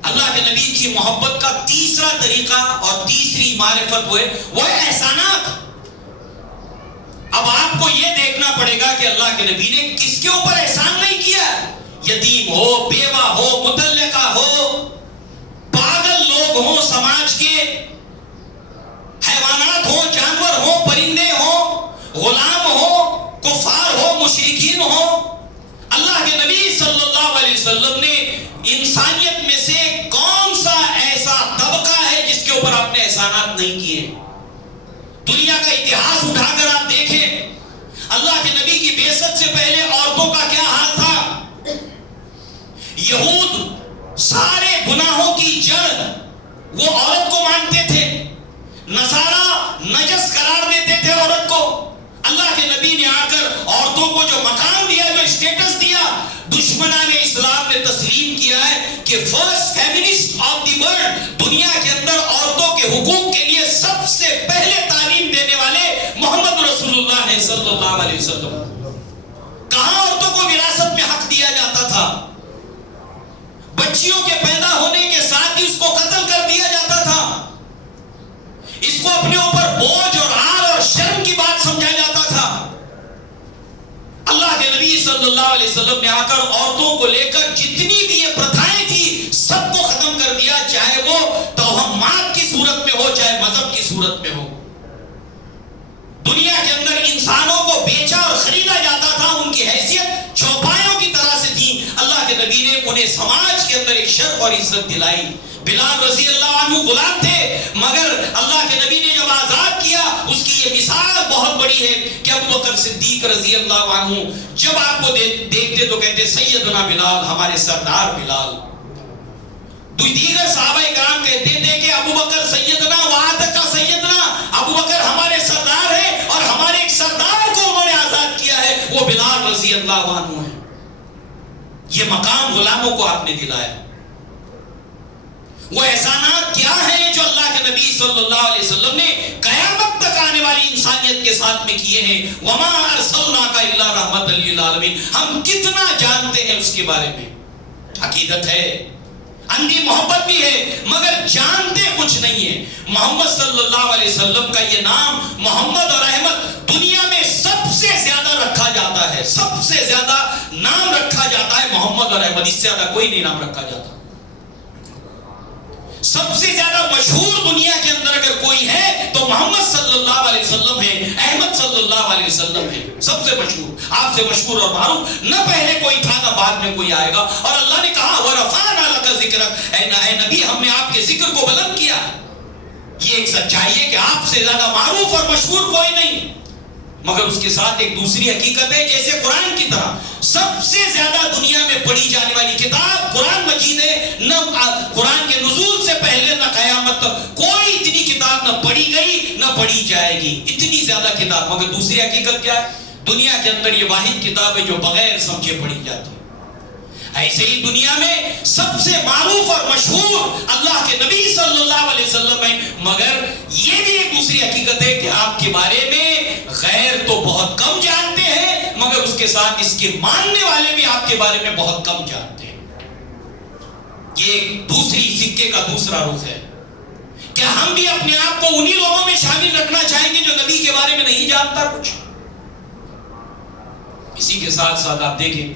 اللہ کے نبی کی محبت کا تیسرا طریقہ اور تیسری معرفت وہ ہے احسانات. اب آپ کو یہ دیکھنا پڑے گا کہ اللہ کے نبی نے کس کے اوپر احسان نہیں کیا. یتیم ہو، بیوہ ہو، مطلقہ ہو، پاگل لوگ ہوں سماج کے، حیوانات ہو، جانور ہو، پرندے ہو، غلام ہو، کفار ہو، مشرکین ہو، اللہ کے نبی صلی اللہ علیہ وسلم نے انسانیت میں سے کون سا ایسا طبقہ ہے جس کے اوپر آپ نے احسانات نہیں کیے؟ دنیا کا اتہاس اٹھا کر آپ دیکھیں، اللہ کے نبی کی بعثت سے پہلے عورتوں کا کیا حال تھا. یہود سارے گناہوں کی جڑ وہ عورت کو مانتے تھے، نصارہ نجس قرار دیتے تھے عورت کو. اللہ کے نبی نے آ کر عورتوں کو جو مقام دیا، جو اسٹیٹس دیا، دشمنان اسلام نے نے تسلیم کیا ہے کہ first feminist of the world, دنیا کے اندر عورتوں کے حقوق کے لیے سب سے پہلے تعلیم دینے والے محمد رسول اللہ ہیں صلی اللہ علیہ وسلم۔ کہاں عورتوں کو وراثت میں حق دیا جاتا تھا؟ بچیوں کے پیدا ہونے کے ساتھ ہی اس کو قتل کر دیا جاتا تھا، اس کو اپنے اوپر بوجھ اور عار اور شرم کی بات سمجھا جاتا تھا۔ اللہ کے نبی صلی اللہ علیہ وسلم نے آ کر عورتوں کو لے کر جتنی بھی یہ پرتھائیں تھی سب کو ختم کر دیا، چاہے وہ توہمات کی صورت میں ہو چاہے مذہب کی صورت میں ہو۔ دنیا کے اندر انسانوں کو بیچا اور خریدا جاتا تھا، ان کی حیثیت چوپایوں کی طرح سے تھی۔ اللہ کے نبی نے انہیں سماج کے اندر ایک شرف اور عزت دلائی۔ بلال رضی اللہ عنہ غلام تھے، مگر اللہ کے نبی نے جب آزاد کیا، اس کی یہ مثال بہت بڑی ہے کہ ابو بکر صدیق رضی اللہ عنہ جب آپ کو دیکھتے تو کہتے سیدنا بلال، ہمارے سردار بلال۔ دیگر صحابہ کرام کہتے تھے کہ ابو بکر سیدنا، وہاں تک کا سیدنا، ابو بکر ہمارے سردار ہے، اور ہمارے ایک سردار کو انہوں نے آزاد کیا ہے، وہ بلال رضی اللہ عنہ ہے۔ یہ مقام غلاموں کو آپ نے دلایا۔ وہ احسانات کیا ہیں جو اللہ کے نبی صلی اللہ علیہ وسلم نے قیامت تک آنے والی انسانیت کے ساتھ میں کیے ہیں؟ وما ارسلناک الا رحمۃ للعالمین۔ ہم کتنا جانتے ہیں اس کے بارے میں؟ عقیدت ہے، اندھی محبت بھی ہے، مگر جانتے کچھ نہیں ہے۔ محمد صلی اللہ علیہ وسلم کا یہ نام محمد اور احمد دنیا میں سب سے زیادہ رکھا جاتا ہے، سب سے زیادہ نام رکھا جاتا ہے محمد اور احمد، اس سے زیادہ کوئی نہیں نام رکھا جاتا۔ سب سے زیادہ مشہور دنیا کے اندر اگر کوئی ہے تو محمد صلی اللہ علیہ وسلم ہے، احمد صلی اللہ علیہ وسلم ہے، سب سے مشہور، آپ سے مشہور اور معروف نہ پہلے کوئی تھا نہ بعد میں کوئی آئے گا۔ اور اللہ نے کہا وَرَفَعْنَا لَكَ ذِكْرَكَ، اے نبی ہم نے آپ کے ذکر کو بلند کیا۔ یہ ایک سچائی ہے کہ آپ سے زیادہ معروف اور مشہور کوئی نہیں، مگر اس کے ساتھ ایک دوسری حقیقت ہے، جیسے قرآن کی طرح سب سے زیادہ دنیا میں پڑھی جانے والی کتاب قرآن مجید ہے۔ نہ قرآن کے نزول سے پہلے نہ قیامت تک کوئی اتنی کتاب نہ پڑھی گئی نہ پڑھی جائے گی، اتنی زیادہ کتاب۔ مگر دوسری حقیقت کیا ہے؟ دنیا کے اندر یہ واحد کتاب ہے جو بغیر سمجھے پڑھی جاتی ہے۔ ایسے ہی دنیا میں سب سے معروف اور مشہور اللہ کے نبی صلی اللہ علیہ وسلم ہیں، مگر یہ بھی ایک دوسری حقیقت ہے کہ آپ کے بارے میں غیر تو بہت کم جانتے ہیں، مگر اس کے ساتھ اس کے ماننے والے بھی آپ کے بارے میں بہت کم جانتے ہیں۔ یہ ایک دوسری سکے کا دوسرا رخ ہے۔ کیا ہم بھی اپنے آپ کو انہی لوگوں میں شامل رکھنا چاہیں گے جو نبی کے بارے میں نہیں جانتا کچھ؟ اسی کے ساتھ ساتھ آپ دیکھیں،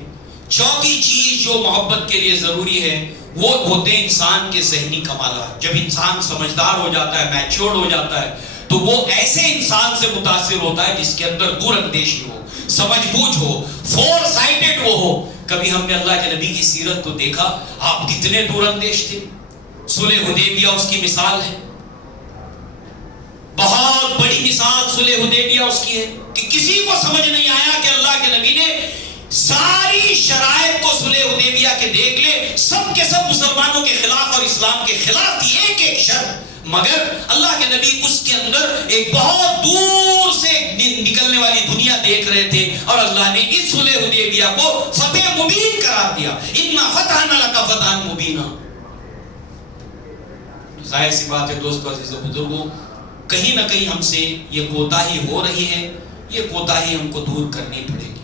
چوتھی چیز جو محبت کے لیے ضروری ہے وہ ہوتے ہیں انسان کے ذہنی کمالات۔ جب انسان سمجھدار ہو جاتا ہے، میچور ہو جاتا ہے، تو وہ ایسے انسان سے متاثر ہوتا ہے جس کے اندر دور اندیشی ہو، سمجھ بوجھ ہو، فور سائٹڈ وہ ہو۔ کبھی ہم نے اللہ کے نبی کی سیرت کو دیکھا، آپ کتنے دور اندیش تھے۔ صلح حدیبیہ اس کی مثال ہے، بہت بڑی مثال صلح حدیبیہ اس کی ہے کہ کسی کو سمجھ نہیں آیا کہ اللہ کے نبی نے ساری شرائط کو صلح حدیبیہ کے دیکھ لے، سب کے سب مسلمانوں کے خلاف اور اسلام کے خلاف تھی ایک ایک شرط، مگر اللہ کے نبی اس کے اندر ایک بہت دور سے نکلنے والی دنیا دیکھ رہے تھے، اور اللہ نے اس صلح حدیبیہ کو فتح مبین قرار دیا۔ اِنَّا فَتَحْنَا لَكَ فَتْحًا مُبِينًا۔ ظاہر سی بات ہے دوستو، عزیز و بزرگوں، کہیں نہ کہیں ہم سے یہ کوتاہی ہو رہی ہے، یہ کوتاہی ہم کو دور کرنی پڑے گی،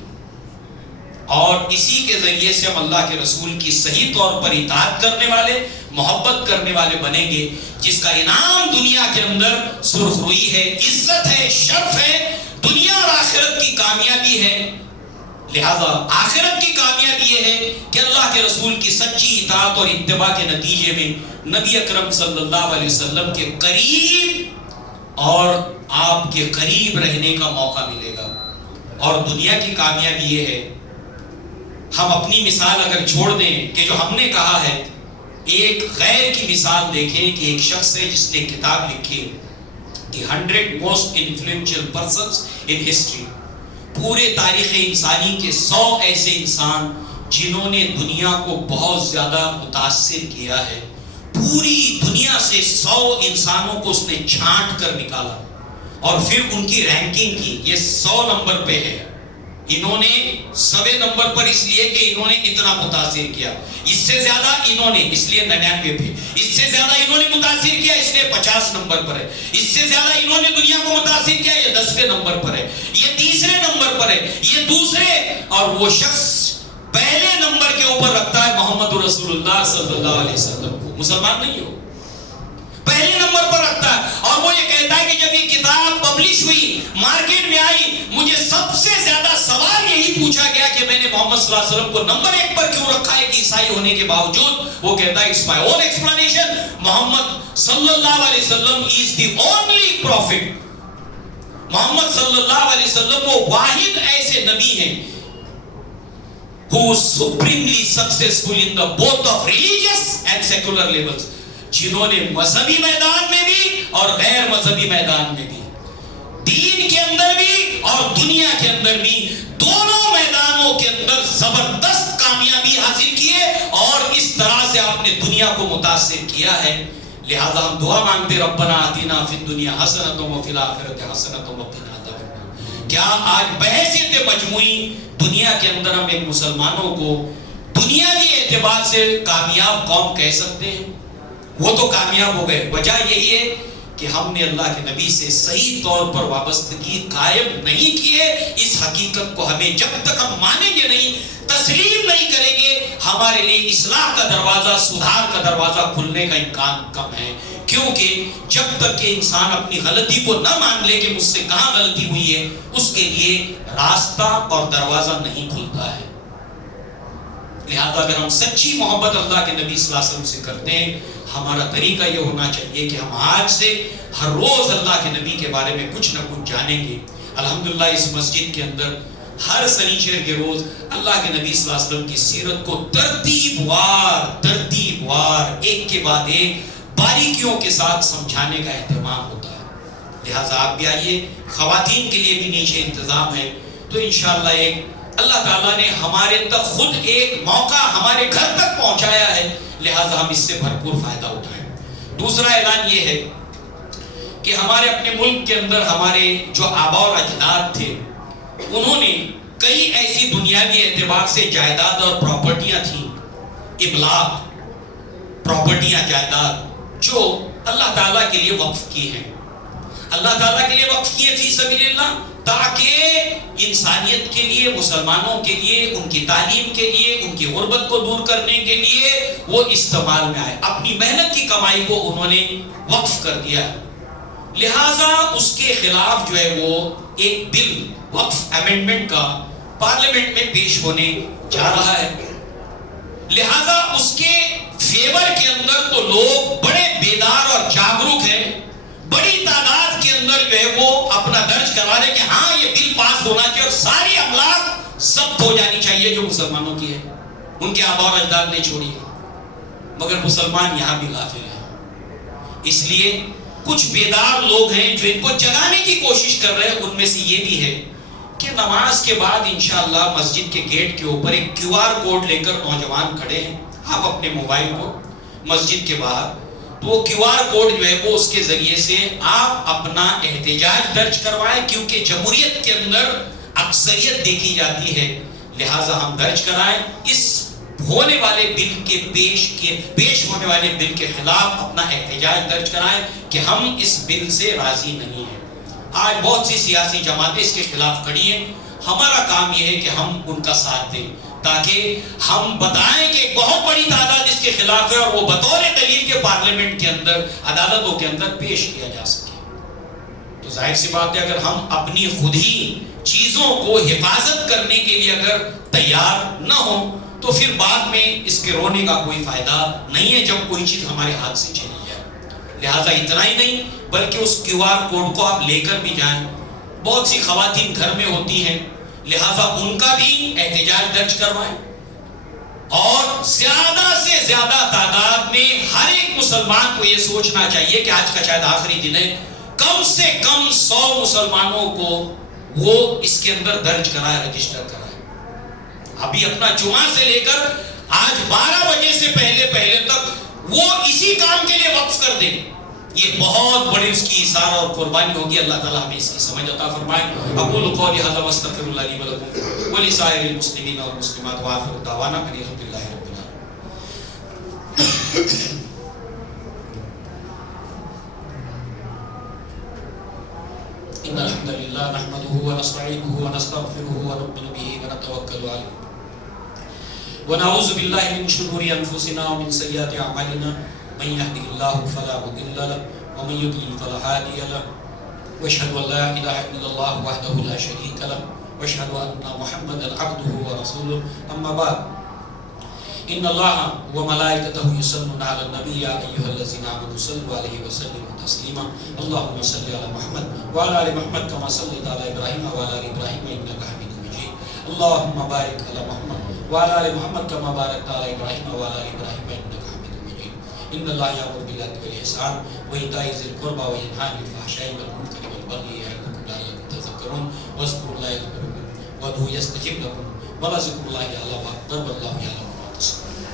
اور اسی کے ذریعے سے ہم اللہ کے رسول کی صحیح طور پر اطاعت کرنے والے، محبت کرنے والے بنیں گے، جس کا انعام دنیا کے اندر سرخروئی ہے، عزت ہے، شرف ہے، دنیا اور آخرت کی کامیابی ہے۔ لہذا آخرت کی کامیابی یہ ہے کہ اللہ کے رسول کی سچی اطاعت اور اتباع کے نتیجے میں نبی اکرم صلی اللہ علیہ وسلم کے قریب اور آپ کے قریب رہنے کا موقع ملے گا۔ اور دنیا کی کامیابی یہ ہے، ہم اپنی مثال اگر چھوڑ دیں کہ جو ہم نے کہا ہے، ایک غیر کی مثال دیکھیں کہ ایک شخص ہے جس نے کتاب لکھی the 100 most influential persons in history, پورے تاریخ انسانی کے 100 ایسے انسان جنہوں نے دنیا کو بہت زیادہ متاثر کیا ہے۔ پوری دنیا سے 100 انسانوں کو اس نے چھانٹ کر نکالا اور پھر ان کی رینکنگ کی، یہ 100 نمبر پہ ہے۔ انہوں نے 100 نمبر پر اس لیے کہ انہوں نے اتنا متاثر کیا۔ اس سے زیادہ انہوں نے، اس لیے 99 پہ، اس سے زیادہ انہوں نے متاثر کیا اس لیے 50 نمبر پر ہے، اس سے زیادہ انہوں نے دنیا کو متاثر کیا یہ 10ویں نمبر پر ہے، یہ 30ویں نمبر پر ہے، یہ دوسرے، اور وہ شخص پہلے نمبر کے اوپر رکھتا ہے محمد رسول اللہ صلی اللہ علیہ وسلم کو، مسلمان نہیں ہو، پہلے نمبر پر رکھتا ہے، اور وہ یہ کہتا ہے کہ جب یہ کتاب پبلش ہوئی، مارکیٹ میں آئی، مجھے سب سے زیادہ سوال یہی پوچھا گیا کہ میں نے محمد صلی اللہ علیہ وسلم کو نمبر 1 پر کیوں رکھا ہے کہ عیسائی ہونے کے باوجود؟ وہ کہتا ہے it's my own explanation. محمد صلی اللہ علیہ وسلم is the only prophet. محمد صلی اللہ علیہ وسلم وہ واحد ایسے نبی ہیں who is supremely successful in the both of religious and secular levels. جنہوں نے مذہبی میدان میں بھی اور غیر مذہبی میدان میں بھی، دین کے اندر بھی اور دنیا کے اندر بھی، دونوں میدانوں کے اندر زبردست کامیابی حاصل کیے، اور اس طرح سے آپ نے دنیا کو متاثر کیا ہے۔ لہذا ہم دعا مانگتے ربنا آتنا فی الدنیا حسنۃ وفی الآخرۃ حسنۃ وقنا عذاب النار۔ کیا آج بحیثیت مجموعی دنیا کے اندر ہم ایک مسلمانوں کو دنیاوی اعتبار سے کامیاب قوم کہہ سکتے ہیں؟ وہ تو کامیاب ہو گئے، وجہ یہی ہے کہ ہم نے اللہ کے نبی سے صحیح طور پر وابستگی قائم نہیں کیے۔ اس حقیقت کو ہمیں جب تک ہم مانیں گے نہیں، تسلیم نہیں کریں گے، ہمارے لیے اصلاح کا دروازہ، سدھار کا دروازہ کھلنے کا امکان کم ہے، کیونکہ جب تک کہ انسان اپنی غلطی کو نہ مان لے کہ مجھ سے کہاں غلطی ہوئی ہے، اس کے لیے راستہ اور دروازہ نہیں کھلتا ہے۔ لہذا اگر ہم سچی محبت اللہ کے نبی صلی اللہ علیہ وسلم سے کرتے ہیں، ہمارا طریقہ یہ ہونا چاہیے کہ ہم آج سے ہر روز اللہ کے نبی کے بارے میں کچھ نہ کچھ جانیں گے۔ الحمدللہ اس مسجد کے اندر ہر سنیچر کے روز اللہ کے نبی صلی اللہ علیہ وسلم کی سیرت کو ترتیب وار ایک کے بعد ایک باریکیوں کے ساتھ سمجھانے کا اہتمام ہوتا ہے۔ لہٰذا آپ بھی آئیے، خواتین کے لیے بھی نیچے انتظام ہے، تو انشاءاللہ ایک اللہ تعالیٰ نے ہمارے تک خود ایک موقع ہمارے گھر تک پہنچایا ہے، لہٰذا ہم اس سے بھرپور فائدہ اٹھائیں۔ دوسرا اعلان یہ ہے کہ ہمارے اپنے ملک کے اندر ہمارے جو آبا اور اجداد تھے، انہوں نے کئی ایسی دنیاوی اعتبار سے جائیداد اور پراپرٹیاں تھیں، ابلاغ پراپرٹیاں، جائیداد جو اللہ تعالیٰ کے لیے وقف کی ہیں، اللہ تعالیٰ کے لیے وقف کیے فی سبیل اللہ، تاکہ انسانیت کے لیے، مسلمانوں کے لیے، ان کی تعلیم کے لیے، ان کی غربت کو دور کرنے کے لیے وہ استعمال میں آئے۔ اپنی محنت کی کمائی کو انہوں نے وقف کر دیا، لہٰذا اس کے خلاف جو ہے وہ ایک بل وقف امینڈمنٹ کا پارلیمنٹ میں پیش ہونے جا رہا ہے۔ لہٰذا اس کے فیور کے اندر تو لوگ بڑے بیدار اور جاگروک ہیں، بڑی تعداد کے اندر جو ہے وہ اپنا درج کروا رہے کہ ہاں یہ بل پاس ہونا چاہیے اور ساری املاک ضبط ہو جانی چاہیے جو مسلمانوں کی ہے، ان کے آبا اور اجداد نے چھوڑی ہے۔ مگر مسلمان یہاں بھی غافل ہیں، اس لیے کچھ بیدار لوگ ہیں جو ان کو جگانے کی کوشش کر رہے ہیں۔ ان میں سے یہ بھی ہے کہ نماز کے بعد انشاءاللہ مسجد کے گیٹ کے اوپر ایک QR کوڈ لے کر نوجوان کھڑے ہیں، آپ اپنے موبائل کو مسجد کے باہر، تو وہ QR کوڈ جو ہے وہ اس کے ذریعے سے آپ اپنا احتجاج درج کروائیں، کیونکہ جمہوریت کے اندر اکثریت دیکھی جاتی ہے، لہٰذا ہم درج کرائیں، اس ہونے والے بل کے پیش ہونے والے بل کے خلاف اپنا احتجاج درج کرائیں کہ ہم اس بل سے راضی نہیں ہیں۔ آج بہت سی سیاسی جماعتیں اس کے خلاف کھڑی ہیں، ہمارا کام یہ ہے کہ ہم ان کا ساتھ دیں، تاکہ ہم بتائیں کہ ایک بہت بڑی تعداد اس کے خلاف ہے اور وہ بطور دلیل کے پارلیمنٹ کے اندر، عدالتوں کے اندر پیش کیا جا سکے۔ تو ظاہر سی بات ہے اگر ہم اپنی خود ہی چیزوں کو حفاظت کرنے کے لیے اگر تیار نہ ہوں تو پھر بعد میں اس کے رونے کا کوئی فائدہ نہیں ہے جب کوئی چیز ہمارے ہاتھ سے چلی جائے۔ لہٰذا اتنا ہی نہیں بلکہ اس QR کوڈ کو آپ لے کر بھی جائیں۔ بہت سی خواتین گھر میں ہوتی ہیں، لہٰذا ان کا بھی احتجاج درج کروائیں، اور زیادہ سے زیادہ تعداد میں ہر ایک مسلمان کو یہ سوچنا چاہیے کہ آج کا شاید آخری دن ہے، کم سے کم 100 مسلمانوں کو وہ اس کے اندر درج کرائے، رجسٹر کرائے۔ ابھی اپنا جمعہ سے لے کر آج 12 بجے سے پہلے تک وہ اسی کام کے لیے وقف کر دیں، یہ بہت بڑی اس کی اثار اور قربانی ہوگی۔ اللہ تعالیٰ ہمیں اس کی سمجھ عطا فرمائے۔ اقول قولی ھذا واستغفر اللہ لی ولکم ولسائر المسلمین والمسلمات وآخر دعوانا ان الحمد للہ رب العالمین۔ إن الحمد لله نحمده ونستعينه ونستغفره ونؤمن به ونتوكل عليه ونعوذ بالله من شرور أنفسنا ومن سيئات أعمالنا من يهده الله فلا مضل له ومن يضلل فلا هادي له واشهد ان لا اله الا الله وحده لا شريك له واشهد ان محمدا عبده ورسوله اما بعد ان الله وملائكته يصلون على النبي يا ايها الذين امنوا صلوا عليه وسلموا تسليما اللهم صل على محمد وعلى ال محمد كما صليت على ابراهيم وعلى ال ابراهيم انك حميد مجيد اللهم بارك على محمد وعلى ال محمد كما باركت على ابراهيم وعلى ال ابراهيم انك حميد مجيد ان الله يأمر بالعدل والإحسان وإيتاء ذي القربى وينهى عن الفحشاء والمنكر والبغي يعظكم لعلكم تذكرون واذكروا الله يذكركم وادعوه يستجب لكم ولذكر الله أكبر والله يعلم ما تصنعون.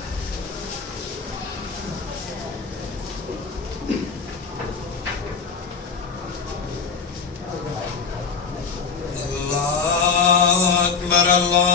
الله أكبر الله